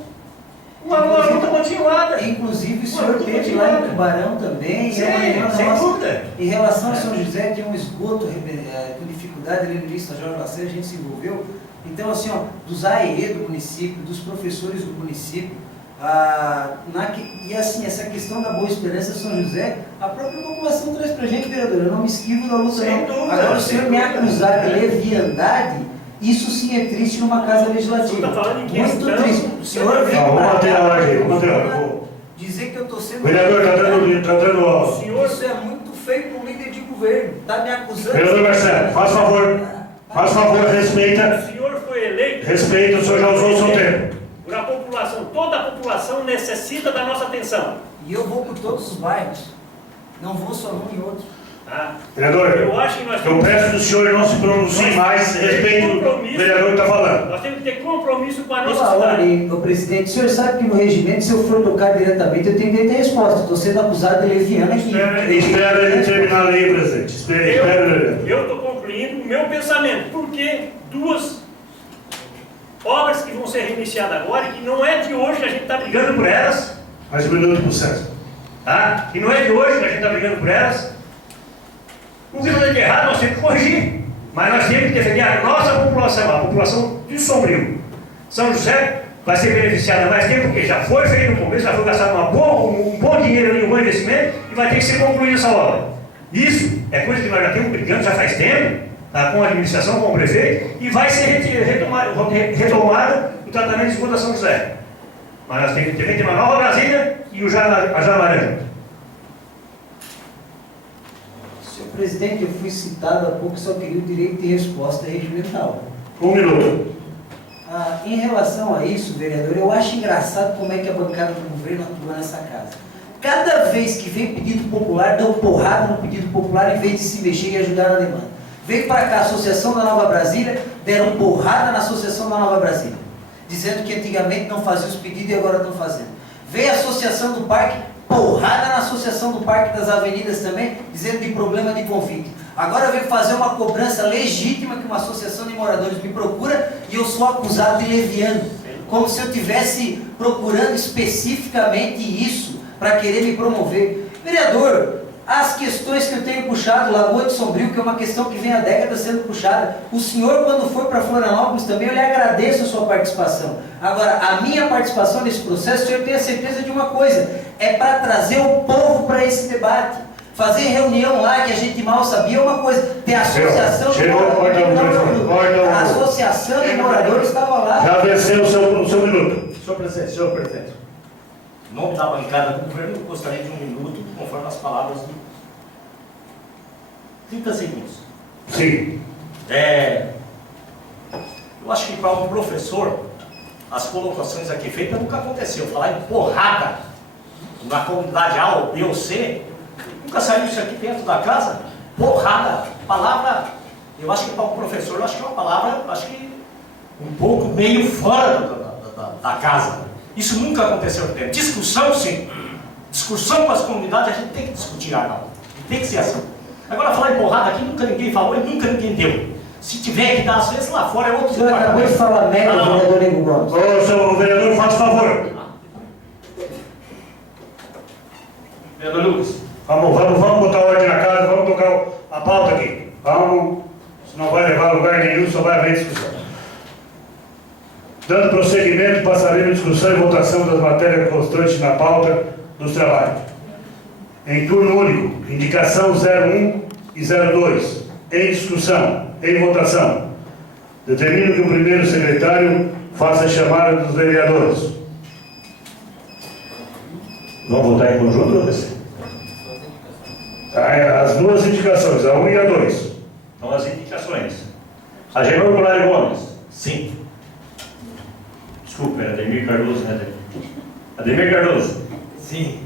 uma luta continuada. Inclusive o Uma senhor luta teve lá em continuada. Tubarão também. Sim, é uma demanda sem nossa. dúvida. Em relação a São José, tem um esgoto com dificuldade ali no início da Jorge Lacerda, a gente se envolveu. Então, assim, ó, dos AEE do município, dos professores do município, e assim, essa questão da Boa Esperança São José, a própria população traz pra gente, vereador. Eu não me esquivo da luta, Sem não. dúvida, Agora, o sem senhor me dúvida. acusar de leviandade, isso sim é triste numa casa legislativa. O senhor tá falando em Muito questão- triste. O senhor vem Vamos pra manter cá a ordem, vamos manter a ordem. dizer que eu estou sendo... Vereador, está dando O senhor, isso é muito feio para um líder de governo. Está me acusando... Vereador Marcelo, faz favor. Faz favor, respeita. O senhor foi eleito. Respeita, o senhor já usou o seu tempo. Por a população, toda a população necessita da nossa atenção. E eu vou por todos os bairros. Não vou só num e outro. Tá? Vereador, Eu acho que nós eu peço que o senhor não se pronuncie mais, respeite o vereador que está falando. Nós temos que ter compromisso com a nossa Pela cidade. ordem, o presidente, o senhor sabe que no regimento, se eu for tocar diretamente, eu tenho direito à resposta. Estou sendo acusado de leviano aqui. Espera ele terminar a lei, presidente. Espera ele. Eu estou concluindo o meu pensamento. Porque duas obras que vão ser reiniciadas agora, e que não é de hoje que a gente está brigando por elas, Mais um minuto para o César. tá? E não é de hoje que a gente está brigando por elas. O que não é de errado, nós temos que corrigir. Mas nós temos que defender a nossa população, a população de Sombrio. São José vai ser beneficiada mais tempo, porque já foi feito no começo, já foi gastado um bom dinheiro ali, um bom investimento, e vai ter que ser concluída essa obra. Isso é coisa que nós já temos brigando já faz tempo, tá? Com a administração, com o prefeito, e vai ser retomada o tratamento de esgoto da São José. Mas nós temos que também ter uma Nova Brasília e a Jamaré. Senhor presidente, eu fui citado há pouco, só queria o direito de resposta regimental. Um minuto. Em relação a isso, vereador, eu acho engraçado como é que a bancada do governo atua nessa casa. Cada vez que vem pedido popular, dão porrada no pedido popular em vez de se mexer e ajudar na demanda. Veio para cá a Associação da Nova Brasília, deram porrada na Associação da Nova Brasília, dizendo que antigamente não fazia os pedidos e agora estão fazendo. Veio a Associação do Parque, porrada na Associação do Parque das Avenidas também, dizendo de problema de convite. Agora veio fazer uma cobrança legítima que uma associação de moradores me procura e eu sou acusado de leviano, como se eu estivesse procurando especificamente isso para querer me promover. Vereador, as questões que eu tenho puxado, Lagoa de Sombrio, que é uma questão que vem há décadas sendo puxada, o senhor quando for para Florianópolis também, eu lhe agradeço a sua participação. Agora, a minha participação nesse processo, o senhor tem a certeza de uma coisa, é para trazer o povo para esse debate. Fazer reunião lá que a gente mal sabia é uma coisa. Ter associação de moradores. A associação de moradores estava lá. Já venceu o seu minuto. Senhor presidente, em nome da bancada do governo, eu gostaria de um minuto, conforme as palavras do 30 segundos. Sim. Eu acho que para um professor, as colocações aqui feitas nunca aconteceu. Falar em porrada na comunidade A ou B ou C, nunca saiu isso aqui dentro da casa. Porrada, palavra, eu acho que para um professor, eu acho que é uma palavra, acho que um pouco meio fora da casa. Isso nunca aconteceu aqui dentro. Discussão, sim. Discussão com as comunidades, a gente tem que discutir, Arnaldo. Tem que ser assim. Agora, falar em porrada aqui, nunca ninguém falou e nunca ninguém deu. Se tiver que dar, às vezes, lá fora é outro O senhor acabou de falar merda, vereador Nego Gomes. Ô, seu vereador, faça favor. Vereador Lucas. Vamos botar ordem na casa, vamos tocar a pauta aqui. Vamos, senão vai levar a lugar nenhum, só vai haver discussão. Dando prosseguimento, passaremos a discussão e votação das matérias constantes na pauta dos trabalhos. Em turno único, indicação 01 e 02. Em discussão, em votação. Determino que o primeiro secretário faça a chamada dos vereadores. Vamos votar em conjunto, Lucas? As duas indicações, a 1 e a 2. Então, as indicações. Agenor Goulart Gomes. Sim. Desculpa, Ademir Cardoso, né? Ademir Cardoso. Sim.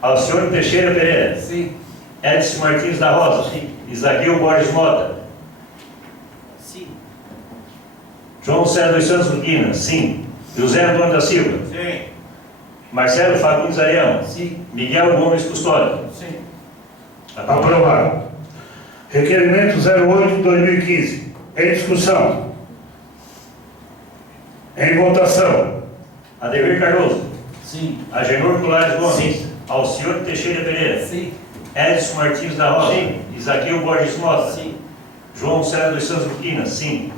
Alcione Teixeira Pereira. Sim. Edson Martins da Rosa. Sim. Isagueu Borges Mota. Sim. João César dos Santos Urbina. Sim. José Antônio da Silva. Sim. Marcelo Fagundes Arião. Sim. Miguel Gomes Custódio. Sim. Aprovado. Requerimento 08/2015. Em discussão. Em votação. Ademir Cardoso. Sim. Agenor Colares Gomes. Sim. Alcione Teixeira Pereira. Sim. Edson Martins da Rosa. Sim. Isaquil Borges Mota. Sim. João César dos Santos Luquina. Sim.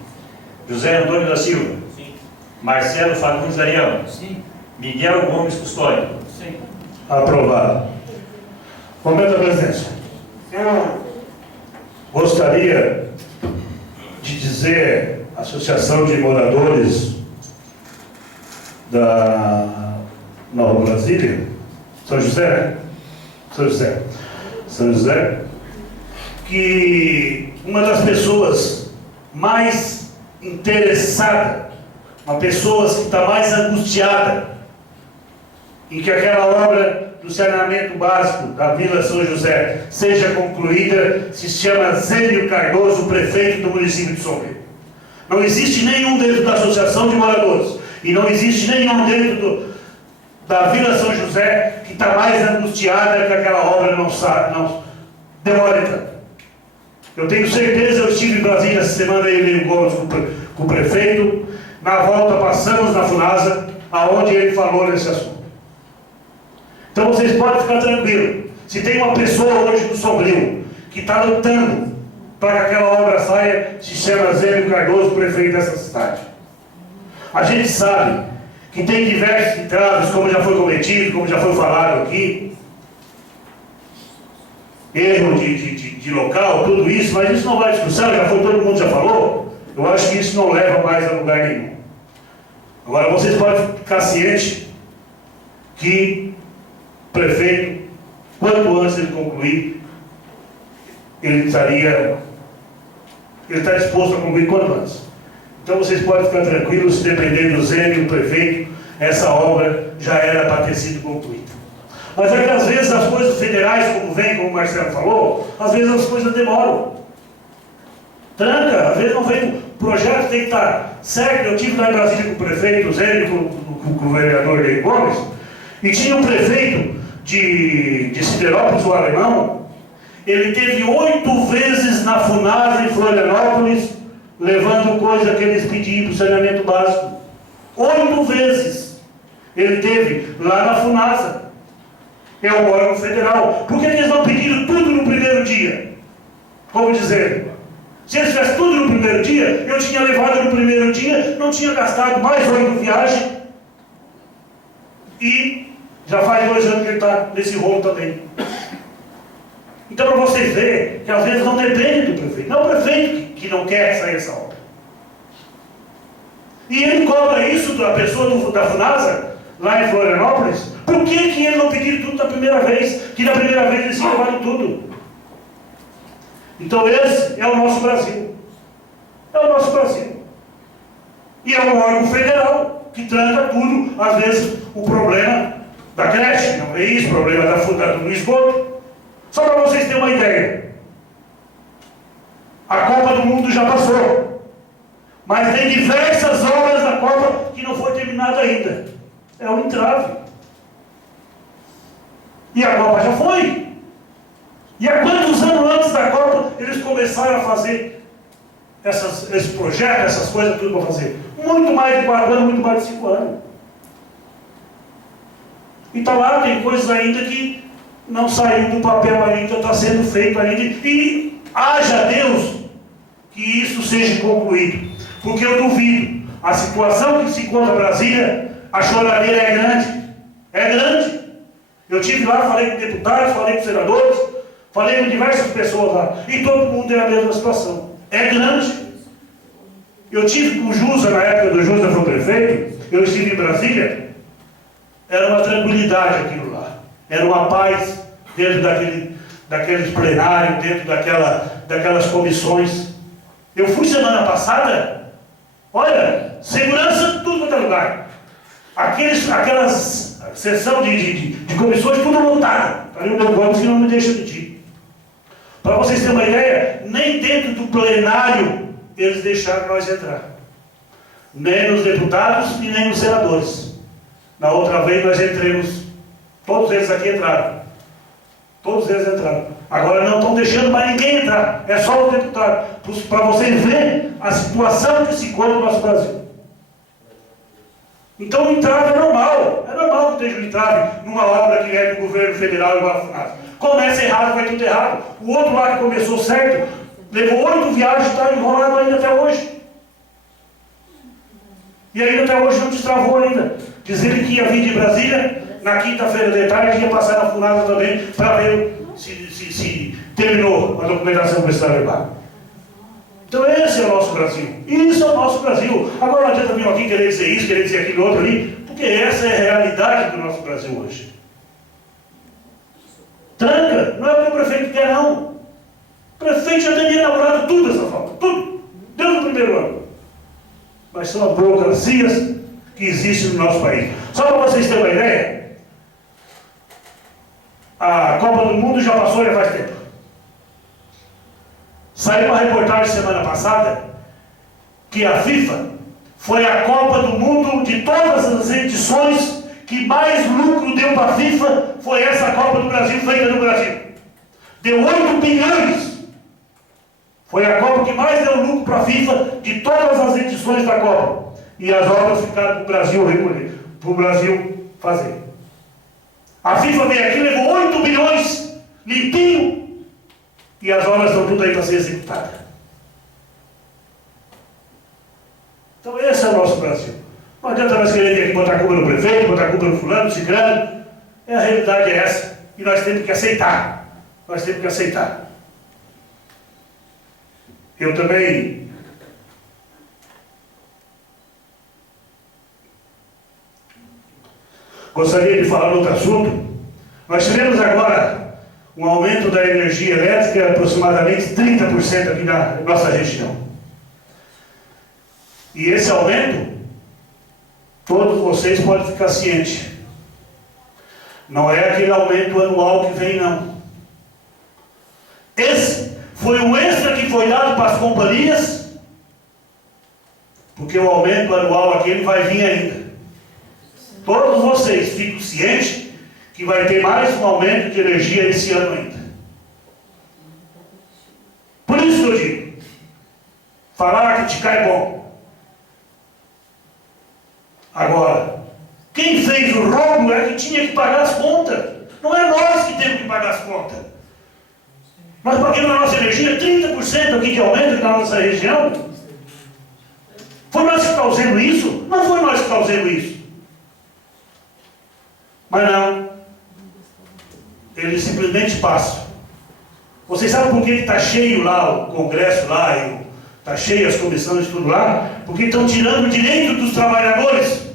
José Antônio da Silva. Sim. Marcelo Fagundes Arião. Sim. Miguel Gomes Custódio. Sim. Aprovado. Momento da presidência. Eu gostaria de dizer à Associação de Moradores da Nova Brasília, São José, né? São José, que uma das pessoas mais interessadas, uma pessoa que está mais angustiada em que aquela obra do saneamento básico da Vila São José seja concluída, se chama Zênio Cardoso, prefeito do município de Sombrio. Não existe nenhum dentro da Associação de Moradores e não existe nenhum dentro da Vila São José que está mais angustiada que aquela obra não demore tanto. Eu tenho certeza, eu estive em Brasília essa semana, eu e o Gomes com o prefeito, na volta passamos na FUNASA, aonde ele falou nesse assunto. Então vocês podem ficar tranquilos. Se tem uma pessoa hoje no Sombrio que está lutando para que aquela obra saia, se chama Zênio Cardoso, prefeito dessa cidade. A gente sabe que tem diversos entraves, como já foi cometido, como já foi falado aqui, erro de local, tudo isso, mas isso não vai à discussão, já foi, todo mundo já falou. Eu acho que isso não leva mais a lugar nenhum. Agora vocês podem ficar cientes que o prefeito, quanto antes ele concluir, ele está disposto a concluir quanto antes. Então vocês podem ficar tranquilos, se depender do Zênio, do prefeito, essa obra já era para ter sido concluída. Mas é que às vezes as coisas federais, como o Marcelo falou, às vezes as coisas demoram. Tranca, às vezes não vem. O projeto tem que estar certo. Eu estive lá em Brasília com o prefeito Zênio, com o vereador Ney Gomes, e tinha um prefeito de Siderópolis, o alemão. Ele teve 8 vezes na FUNASA em Florianópolis, levando coisa que eles pediam para o saneamento básico. 8 vezes ele teve lá na FUNASA. É um órgão federal. Por que eles não pediram tudo no primeiro dia? Como dizer, se eles tivessem tudo no primeiro dia, eu tinha levado no primeiro dia, não tinha gastado mais 8 viagens. E já faz 2 anos que ele está nesse rolo também. Então, para vocês verem que às vezes não depende do prefeito. Não é o prefeito que não quer sair essa obra. E ele cobra isso da pessoa da FUNASA, lá em Florianópolis. Por que ele não pediu tudo da primeira vez? Que na primeira vez eles levaram tudo. Então esse é o nosso Brasil. É o nosso Brasil. E é um órgão federal que trata tudo, às vezes, o problema da creche, não é isso, o problema do esgoto. Só para vocês terem uma ideia. A Copa do Mundo já passou. Mas tem diversas obras da Copa que não foi terminada ainda. É um entrave. E a Copa já foi. E há quantos anos antes da Copa eles começaram a fazer esse projeto, essas coisas tudo para fazer? Muito mais de 4 anos, muito mais de 5 anos. E está lá, tem coisas ainda que não saiu do papel ainda, está sendo feito ainda. E haja Deus que isso seja concluído. Porque eu duvido. A situação que se encontra Brasília, a choradeira é grande. É grande. Eu estive lá, falei com deputados, falei com senadores, falei com diversas pessoas lá. E todo mundo tem a mesma situação. É grande. Eu estive com o Jusa, na época do Jusa foi prefeito, eu estive em Brasília, era uma tranquilidade aquilo lá. Era uma paz dentro daqueles plenários, dentro daquelas comissões. Eu fui semana passada, olha, segurança em tudo quanto é lugar. Aquelas sessão de comissões, tudo montada. Ali o meu Gomes que não me deixa mentir. Para vocês terem uma ideia, nem dentro do plenário eles deixaram nós entrar. Nem nos deputados e nem nos senadores. Na outra vez nós entremos, todos eles aqui entraram. Todos eles entraram. Agora não estão deixando mais ninguém entrar. É só os deputados. Para vocês verem a situação que se encontra no nosso Brasil. Então o entrave é normal. É normal que esteja um entrave numa obra que é do governo federal e uma FUNASA. Começa errado, vai tudo errado. O outro lá que começou certo, levou 8 viagens e está enrolado ainda até hoje. E ainda até hoje não destravou ainda. Dizendo que ia vir de Brasília, na quinta-feira de tarde, ia passar na FUNASA também, para ver se terminou a documentação que precisava levar. Então esse é o nosso Brasil. Isso é o nosso Brasil. Agora não adianta vir aqui querer dizer isso, querer dizer aquilo outro ali, porque essa é a realidade do nosso Brasil hoje. Tranca, não é o que o prefeito quer, não. O prefeito já tem elaborado tudo essa falta, tudo, desde o primeiro ano. Mas são as burocracias que existem no nosso país. Só para vocês terem uma ideia, a Copa do Mundo já passou já faz tempo. Saiu uma reportagem semana passada que a FIFA foi a Copa do Mundo de todas as edições que mais lucro deu para a FIFA, foi essa Copa do Brasil feita no Brasil. Deu 8 bilhões. Foi a Copa que mais deu lucro para a FIFA de todas as edições da Copa. E as obras ficaram para o Brasil recolher, para o Brasil fazer. A FIFA veio aqui e levou 8 bilhões limpinho. E as obras estão tudo aí para ser executadas. Então esse é o nosso Brasil. Não adianta nós querermos aqui botar a culpa no prefeito, botar a culpa no fulano, no ciclano. A realidade é essa. E nós temos que aceitar. Nós temos que aceitar. Eu também gostaria de falar de outro assunto. Nós tivemos agora um aumento da energia elétrica, aproximadamente 30% aqui na nossa região. E esse aumento, todos vocês podem ficar cientes. Não é aquele aumento anual que vem, não. Esse foi o extra que foi dado para as companhias, porque o aumento anual aquele vai vir ainda. Todos vocês ficam cientes que vai ter mais um aumento de energia esse ano ainda. Por isso que eu digo, falar, criticar é bom. Agora, quem fez o roubo é que tinha que pagar as contas. Não é nós que temos que pagar as contas. Nós pagamos na nossa energia 30% aqui de aumento na nossa região. Foi nós que causamos isso? Não foi nós que causamos isso. Mas não. Eles simplesmente passam. Vocês sabem por que está cheio lá o Congresso lá, está cheio as comissões tudo lá? Porque estão tirando o direito dos trabalhadores.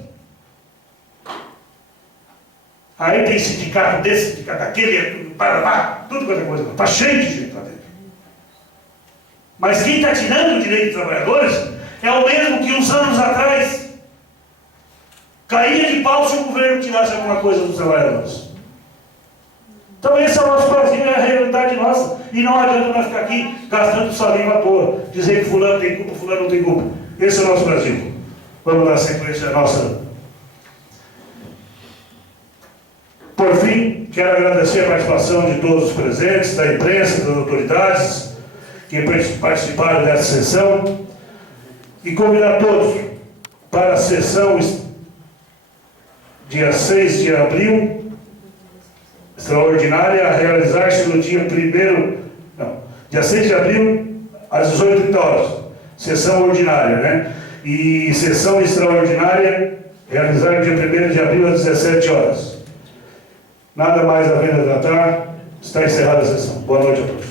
Aí tem sindicato desse, sindicato daquele, tudo quanto é coisa. Está cheio de gente lá dentro. Mas quem está tirando o direito dos trabalhadores é o mesmo que uns anos atrás caía de pau se o governo tirasse alguma coisa dos trabalhadores. Então esse é o nosso Brasil, é a realidade nossa. E não adianta nós ficar aqui gastando saliva à toa, dizer que fulano tem culpa, fulano não tem culpa. Esse é o nosso Brasil. Vamos dar sequência à nossa. Por fim, quero agradecer a participação de todos os presentes, da imprensa, das autoridades que participaram dessa sessão e convidar todos para a sessão dia 6 de abril, extraordinária, a realizar-se no dia 6 de abril, às 18h30, sessão ordinária, né? E sessão extraordinária, realizar no dia 1º de abril, às 17h. Nada mais a ver a tratar, está encerrada a sessão. Boa noite a todos.